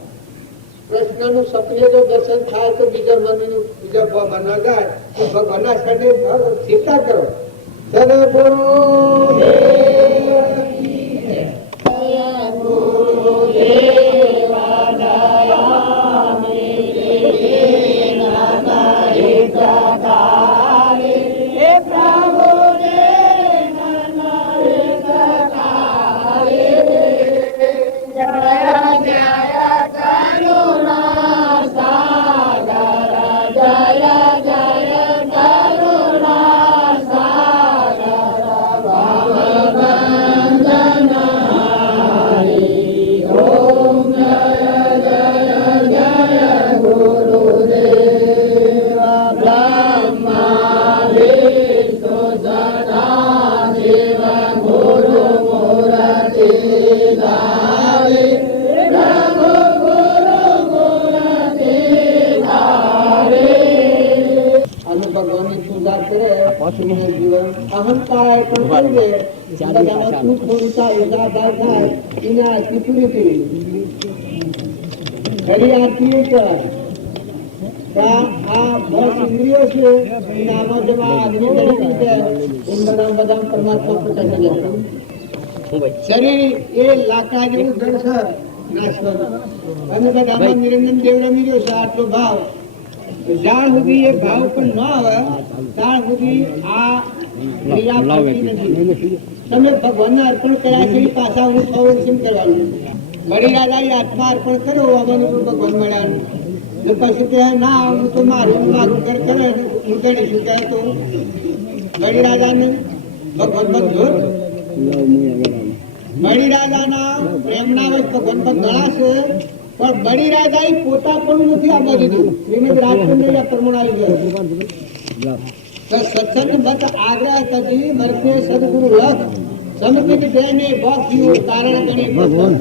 કૃષ્ણનું સપને જો દર્શન થાય તો બીજા મનનું બીજા મન જાય તો ભગવાનના શરણે ચિંતા કરો. અહંકાર પણ કરી દે બધામાં તું થોડું થાય એના ભાવ થાય એના આરતી પૂરી થઈ ઘડી આરતી કર. આ 10 ઇન્દ્રિયો છે એનામાં જેમાં અગ્નિ ધરી છે એમ બધા પરમાત્મા પ્રકટ થયા. શરીર એ લાકડા જેવું જળ છે નાશવાનું અને બધામાં નિરંજન દેવ રમી રહ્યો છે. આટલો ભાવ જ્યાં સુધી એ ભાવ પણ ન આવે ત્યાં સુધી આ ક્રિયા થતી નથી. તમે ભગવાનને અર્પણ કર્યા છે પાછા હું થવું કેમ કરવાનું? મળી રાજા આત્મા અર્પણ કરો આવવાનું ભગવાન મળ્યા. પછી કહે ના હું તો મારું ઘર કરે હું ગણીશું કહે તો મળી રાજાને ભગવાન બધું મળી રાજાના પ્રેમના વચ્ચે ભગવાન પર ગણાશે પણ બળી રાજા પોતા પણ નથી આપવા દીધું. શ્રીમદ રાજચંદ્ર પ્રમાણ સત્સંગ મત આગ્રહ કદી મરતે સદગુરુ લખ સમર્પિત દેને ભક્તિઓ કારણ ગણી ભગવાન.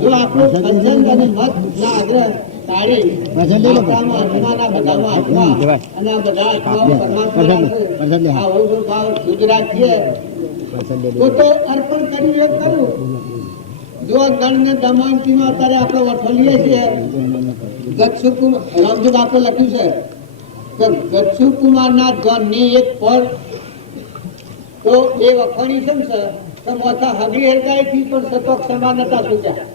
જો આપણો સત્સંગ અને મત ના આગ્રહ તાળી આપણામાં આત્માના બધામાં આત્મા અને આ બધા આત્માઓ પરમાત્મા આ ઓળખ ભાવ ગુજરાતીએ તો અર્પણ કરી એક કરું. જો ગણ ને દમણતીમાં અત્યારે આપણે વઠોલીએ છીએ રામજી બાપે લખ્યું છે કે ગચ્છુ કુમારના ધનની એક પળ તો એ વખાણી છે ને તો મોટા હગી હરગાઈથી પણ સતો ક્ષમા નતા સૂક્યા.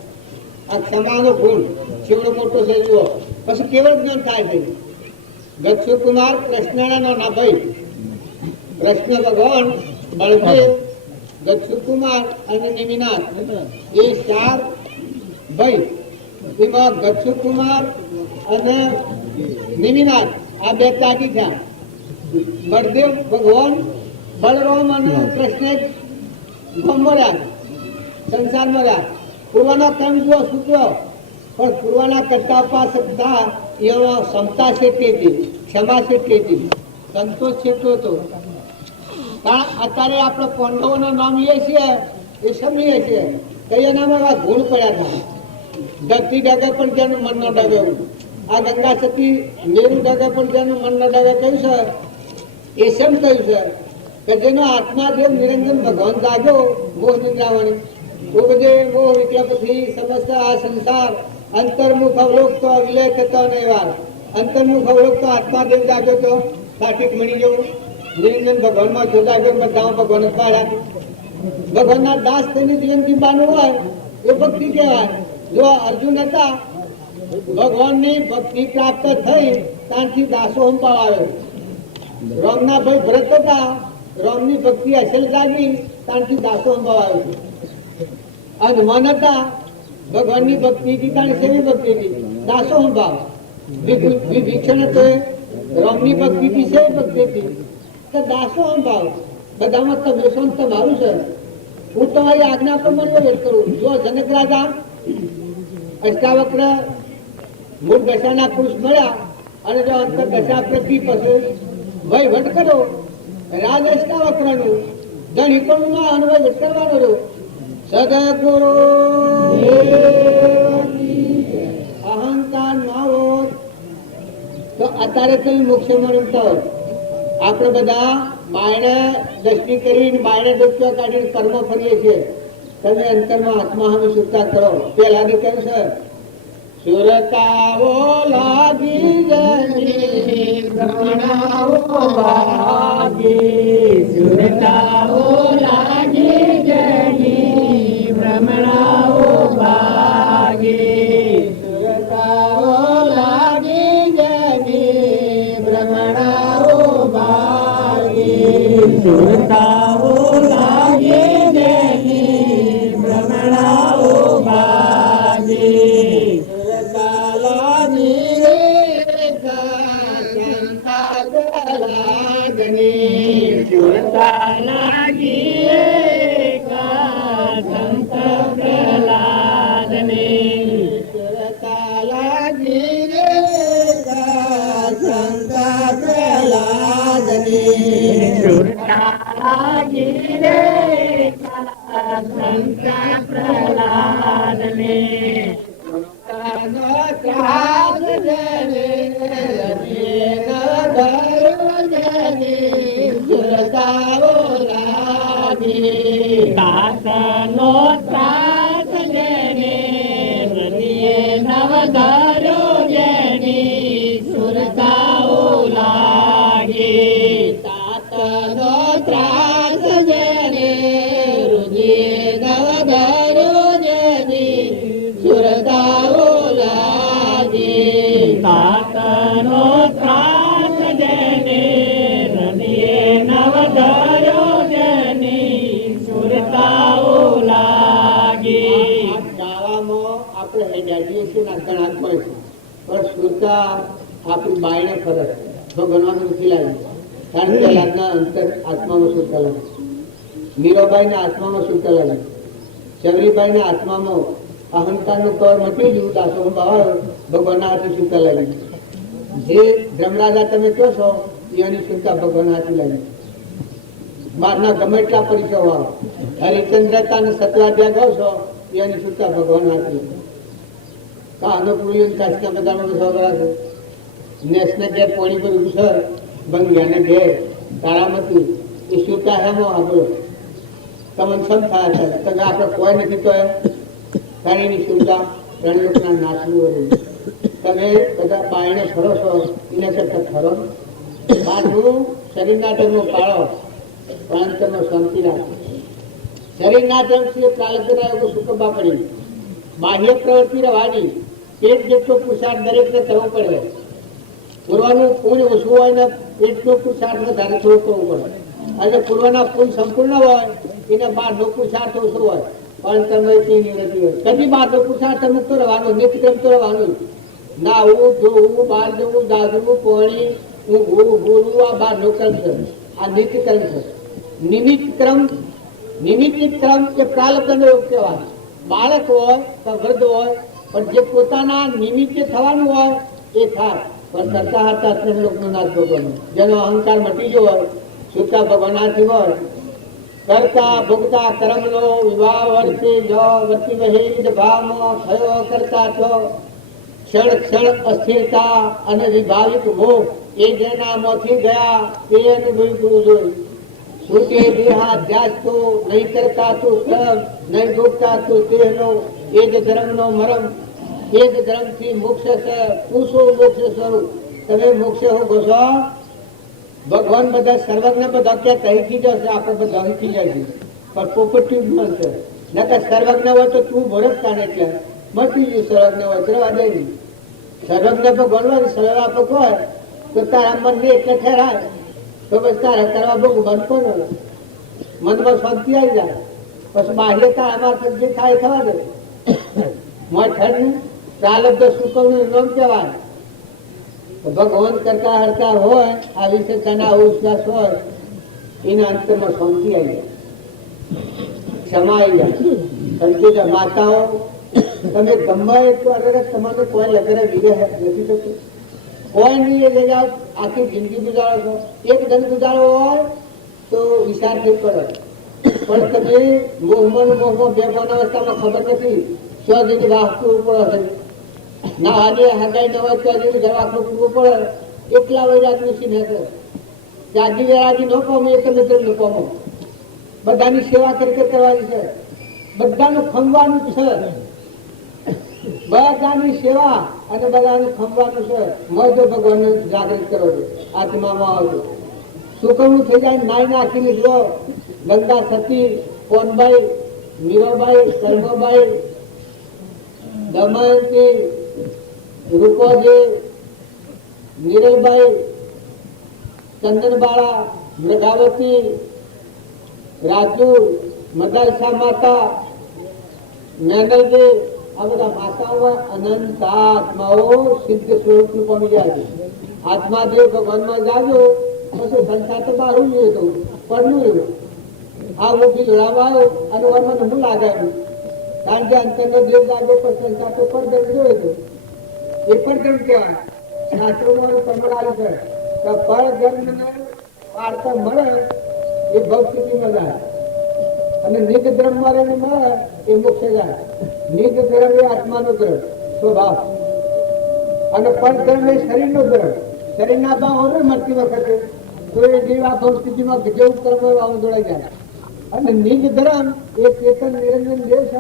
આ ક્ષમાનો ગુણ છેવડો મોટો છે જુઓ. પછી કેવળ જ્ઞાન થાય છે. ગચ્છુ કુમાર કૃષ્ણના ના ભાઈ કૃષ્ણ ભગવાન બળદેવ ગચ્છુ કુમાર અને નિમિનાથ એ 4 ભાઈ. એમાં ગચ્છુ કુમાર અને નિમિનાથ આ 2 ત્યાગી થયા. બળદેવ ભગવાન બળરામ અને કૃષ્ણ મળ્યા સંસારમાં રહ્યા. પૂર્વના કર્મ જો સૂક્યો પણ પૂર્વના કરતા પાસતા એનો ક્ષમતા કેટલી હતી, ક્ષમા કેટલી હતી, સંતોષ કેટલો હતો. કારણ અત્યારે આપણે પાંડવોનું નામ લઈએ છીએ એ સમજીએ છીએ કે એનામાં ગુણ પડ્યા હતા. ધરતી ડગે પણ જેનું મન ન ડગે, આ ગંગા સતી મેરુ ડગે પણ જેનું મન ન ડગે કહ્યું છે એ શેમ કહ્યું છે કે જેનો આત્મા દેવ નિરંજન ભગવાન જાગ્યો મોહ નિદ્રાવણી ઉપજે મોહ વિકલ્પથી સમસ્ત આ સંસાર અંતર્મુખ અવલોક તો વિલય થતો નહીં વાર. અંતર્મુખ અવલોક તો આત્મા દેવ જાગ્યો તો સાઠીક મણી જેવું નિરંજન ભગવાનમાં જોતા ગયો બધા ભગવાન પાડ્યા. ભગવાનના દાસ થઈને જીવન જીવવાનું હોય એ ભક્તિ કહેવાય. જો અર્જુન હતા ભગવાનની ભક્તિ પ્રાપ્ત થઈ ત્યાંથી દાસો હંપાવ આવ્યો. રામના ભાઈ ભરત હતા, રામની ભક્તિ અસલ જાગી ત્યાંથી દાસો હંપાવ આવ્યો. હનુમાન હતા ભગવાનની ભક્તિ હતી ત્યાં સેવી ભક્તિ હતી દાસો હંપાવ. વિભીષણ હતો રામની ભક્તિ હતી સેવી ભક્તિ હતી તો દાસો હંપાવ. બધામાં તમે સંત તમારું છે. હું તમારી આજ્ઞા પ્રમાણે વેટ કરું. જો જનક રાજા અષ્ટાવક્ર મૂળ દશાના પુરુષ મળ્યા અને જો અંતર દશા પ્રતિ પછી વહીવટ કરો રાજ અષ્ટાવક્રનું ધન હિતોનું ના અન્વય કરવાનો રહ્યો. સદગુરુ અહંકાર ન હોત તો અત્યારે તમે મોક્ષ મળતા હોત. આપણે બધા બાયણે દ્રષ્ટિ કરીને બાયણે ડોક્યો કાઢીને કર્મ ફરીએ છીએ. તમે અંતરમાં આત્મા હવે સુરતા કરો. પેલા ને કેવું છે? સુરતાઓ લાગી જની ભ્રમણાઓ ભાગી, સુરતાઓ લાગી જની ભ્રમણાઓ ભાગી, સુરતાઓ લાગી જની ભ્રમણાઓ ભાગી, સુરતાઓ લાગી જની ભ્રમણાઓ ભાગી, સુરતાલાની રેખા સંતા પ્રહલાદની, સુરતાલાની રેખા સંતા પ્રહલાદની, સુરતાલાની રેખા સંતા પ્રહલાદની, સુરતાલાની રેખા સંતા પ્રહલાદની, સુરતાનો ત્રાસ જને સુરતાઓ લાગી, તાતનો ત્રાસ જને હૃદયે નવધારો જેની સુરતાઓ લાગી, તાતનો ત્રાસ જેને હૃદયે નવધારો જેની સુરતાઓ લાગી, તાતનો ત્રાસ જેને હૃદયે નવધારો જેની સુરતાઓ લાગી. ગાવામાં આપણે જાણીએ છીએ ના ઘણા હોય છે, પણ સુરતા આપણી બાયણે ફરક ભગવાનનું નથી લાગી. કારણ કે લાગના અંતર આત્મામાં સુરતા લાગે, મીરાબાઈના આત્મામાં સુરતા લાગે, શબરીબાઈના આત્મામાં અહંકારનું કર મટી ગયું, દાસો ભગવાનના હાથે સુરતા લાગી. જે ધર્મરાજા તમે કહો છો એની સુરતા ભગવાનના હાથે લાગી. બહારના ગમે એટલા પરિચય હોય, હરિચંદ્રતા ને સત્યાધ્યાય કહો છો એની સુરતા ભગવાનના હાથે લાગી. અનુકૂળ કાશના બધાનો સૌરા છે. નેસને ઘેર પોણી પર ઉસર બંગિયાને ઘેર તારામતી એ સુરતા હેમો આપણો તમને સમ થાય છે. તમે આપણે કોઈ નથી તો તારીની સુરતા રણલોકના નાશનું રહી. તમે બધા બાયણે ફરો છો એને કરતા ફરો. બહારનું શરીરના ધર્મો પાળો, પ્રાંતનો શાંતિ રાખો. શરીરના ધર્મથી પ્રાલબ્ધના યોગો સુકંબા પડી. બાહ્ય પ્રવૃત્તિ રવાની પેટ જેટલો પુરુષાર્થ દરેકને કરવો પડે. પૂર્વનું પુણ્ય ઓછું હોય ને પેટનો પુરુષાર્થ વધારે થોડો કરવો પડે. અને પૂર્વના પુણ્ય સંપૂર્ણ હોય એને બહારનો પુરુષાર્થ ઓછો હોય, પણ તમે નિવૃત્તિ હોય. કદી બહારનો પુરુષાર્થ મુક્ત રહેવાનો, નિત્યક્રમ તો રહેવાનું. નાવું, ધોવું, બહાર જવું, દાદવું, પાણી, ઊંઘવું, બોલવું આ બહારનો ક્રમ છે. આ નિત્ય ક્રમ છે. નિમિત્ત ક્રમ કે પ્રાલબ્ધનો યોગ કહેવાય. બાળક હોય કે વૃદ્ધ હોય, પણ જે પોતાના નિમિત્તે થવાનું હોય એ થાય. પણ કરતા હતા ત્રણ લોકનો નાથ ભગવાન, જેનો અહંકાર મટી ગયો હોય, સુતા ભગવાનાથી હોય. કરતા ભોગતા કર્મનો વિવાહ વર્તે જો વર્તી વહેદ ભાવમાં થયો કરતા છો. ક્ષણ ક્ષણ અસ્થિરતા અને વિભાવિત મોહ એ જેના મોથી ગયા તે અનુભવી પૂરું જોયું. છૂટે દેહાધ્યાસ તો નહીં કરતા તું ક્રમ, નહીં ભોગતા તું દેહનો એ જ ધર્મનો મરમ. એ જ ધર્મથી મોક્ષ છે, પૂછો મોક્ષ સ્વરૂપ. તમે મોક્ષ હો ઘોષો. ભગવાન બધા સર્વજ્ઞ બધા ક્યાં તહીથી જશે, આપણે બધા અહીંથી જાય છે. પણ પોપટી મળશે નકર સર્વજ્ઞ હોય તો તું ભરતતા ને એટલે મટી ગયું. સર્વજ્ઞ હોય કરવા દે નહીં. સર્વજ્ઞ ભગવાન હોય, સર્વાપક હોય તો તારા મનને એટલે ઠેરાય તો બસ તારે કરવા બહુ બનતો ને મનમાં શાંતિ આવી જાય. પછી બાહ્ય તારા મારફત જે થાય થવા દે. મોઠણ પ્રાલબ્ધ સુકવનું નામ કહેવાય. ભગવાન કરતા હરતા હોય આ વિશે તના વિશ્વાસ હોય એના અંતરમાં શાંતિ આવી જાય, ક્ષમા આવી જાય, સંતોષ. માતાઓ તમે ગમે એટલું અગર તમારે કોઈ લગ્ન વિગે નથી થતું, કોઈ નહીં એ જગ્યા આખી જિંદગી ગુજારો છો. એક ધન ગુજારો હોય તો વિચાર થઈ પડે. પણ તમે મોહમાં બે અવસ્થામાં ખબર નથી ત્યાં સુધી વાસ્તુ પડે છે. ના આજે હગાઈ ન હોય ત્યાં સુધી ઘર આખું પૂરવું પડે. એટલા વૈરાગ ઋષિ ને ત્યાગી વેરાગી ન પામે એક મિત્ર ન પામો. બધાની સેવા કરી કરવાની છે, બધાનું ખમવાનું છે, બધાની સેવા અને બધાનું ખમવાનું છે. મળજો ભગવાનને જાગૃત કરો છો, આત્મામાં આવજો. સુકવણું થઈ જાય નાઈ નાખીને જુઓ. ગંગા સતી, કોનબાઈ, મીરાબાઈ, કર્મબાઈ, દમયંતી, રૂપોજી, નીરલબાઈ, ચંદનબાળા, મૃગાવતી, રાજુ, મદાલસા માતા, મેનલજી, આ બધા માતાઓ અનંત આત્માઓ સિદ્ધ સ્વરૂપનું પામી જાય છે. આત્મા દેવ ભગવાનમાં જાજો પછી સંસાર તો બહાર જોઈએ તો પડનું રહ્યું. આ મોટી જોડાવા આવ્યો અને વર્મન હું લાગાયું, કારણ કે અંતરનો દેવ જાગો પર સંસાર તો પડદર્મ જોયો હતો. એ પડદર્મ કહેવાય. શાસ્ત્રોમાં કમળાયું છે કે પરધર્મને વાર્તા મળે એ ભક્તિમાં જાય અને નિજ ધર્મ મળે એ મોક્ષ જાય. નિજ ધર્મ એ આત્માનો ધર્મ સ્વભાવ અને પરધર્મ એ શરીરનો ધર્મ. શરીરના ભાવ હોય મરતી વખતે તો એ જીવ આ ભવ સ્થિતિમાં જેવું કર્મ આવું જોડાઈ જાય. અને નિજ ધર્મ એ ચેતન નિરંજન દેશ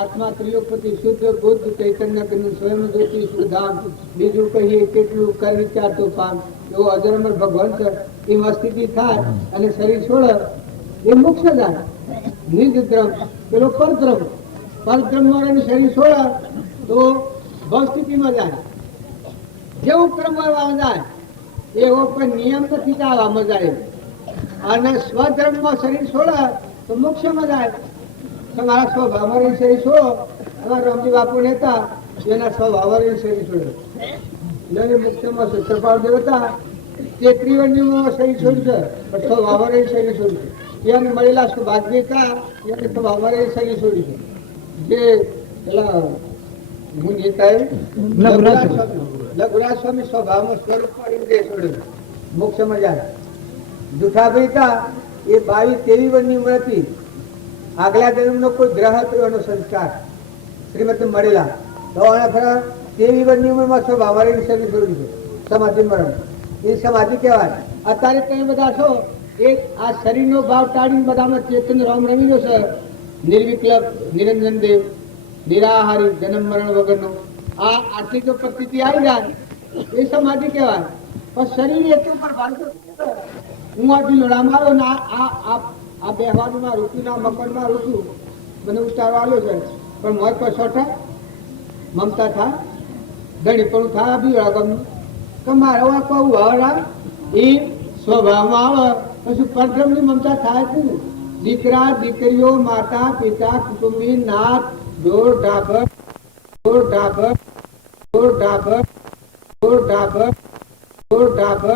આત્મા ત્રિલોકપતિ શુદ્ધ બુદ્ધ ચૈતન્ય સ્વયં જ્યોતિ સુધામ. બીજું કહીએ કેટલું કર વિચાર તો પામ. એવો અજરમર ભગવાન છે એમાં સ્થિતિ થાય અને શરીર છોડે એ મોક્ષ જાય. નિજ ધર્મ પેલો પરધર્મ, પરધર્મ વાળાનું શરીર છોડે તો ભવ સ્થિતિમાં જાય. જેવું કર્મ જાય એવો કોઈ નિયમ નથી કે આવવામાં જાય. અને સ્વધર્મમાં શરીર છોડે તો મોક્ષમાં જાય. તમારા સ્વભાવમાં શરીર છોડો. અમારા રામજી બાપુ નેતા એના સ્વભાવમાં શરીર છોડે મોક્ષમાં છે. કૃપાળ દેવતા તે ત્રિવેણીમાં શરીર છોડશે પણ સ્વભાવમાં શરીર છોડશે. એને મળેલા સૌભાગ્યતા એને સ્વભાવમાં શરીર છોડશે. જે પેલા લઘુરાજ સ્વામી સ્વભાવમાં સ્વરૂપ પાડી છોડ્યું મોક્ષમાં જાય. જુઠાભાઈ હતા એ 22-23 વર્ષની ઉંમર હતી. આગલા જન્મનો કોઈ ગ્રહ હતો એનો સંસ્કાર શ્રીમદ મળેલા તો 23 વર્ષની ઉંમરમાં સ્વભાવમાં શરીર છોડ્યું છે. સમાધિ મરણ એ સમાધિ કહેવાય. અત્યારે તમે બધા છો એક આ શરીરનો ભાવ ટાળીને બધામાં ચેતન રામ રમીનો છે. નિર્વિકલ્પ નિરંજન દેવ નિરાહારી જન્મ મરણ વગરનો આ આટલી જો પ્રકૃતિ આવી જાય એ સમાધિ કહેવાય. પણ શરીર એટલું પણ ભાન હું આટલી લડામાં આવ્યો ને આ બેહવાનું માં ઋતુ ના મકરમાં ઋતુ મને ઉતારવા આવ્યો છે પણ મોજ પછોટા મમતા થાય દડી પણ થાય બી ગમનું તો મારા કહું વાળા એ સ્વભાવમાં આવે પછી પરધર્મની મમતા થાય છે ને. દીકરા દીકરીઓ માતા પિતા કુટુંબી નાથ જોર ઢાબર જોર ઢાબર જોર ઢાબર જોર ઢાબર જોર ઢાબર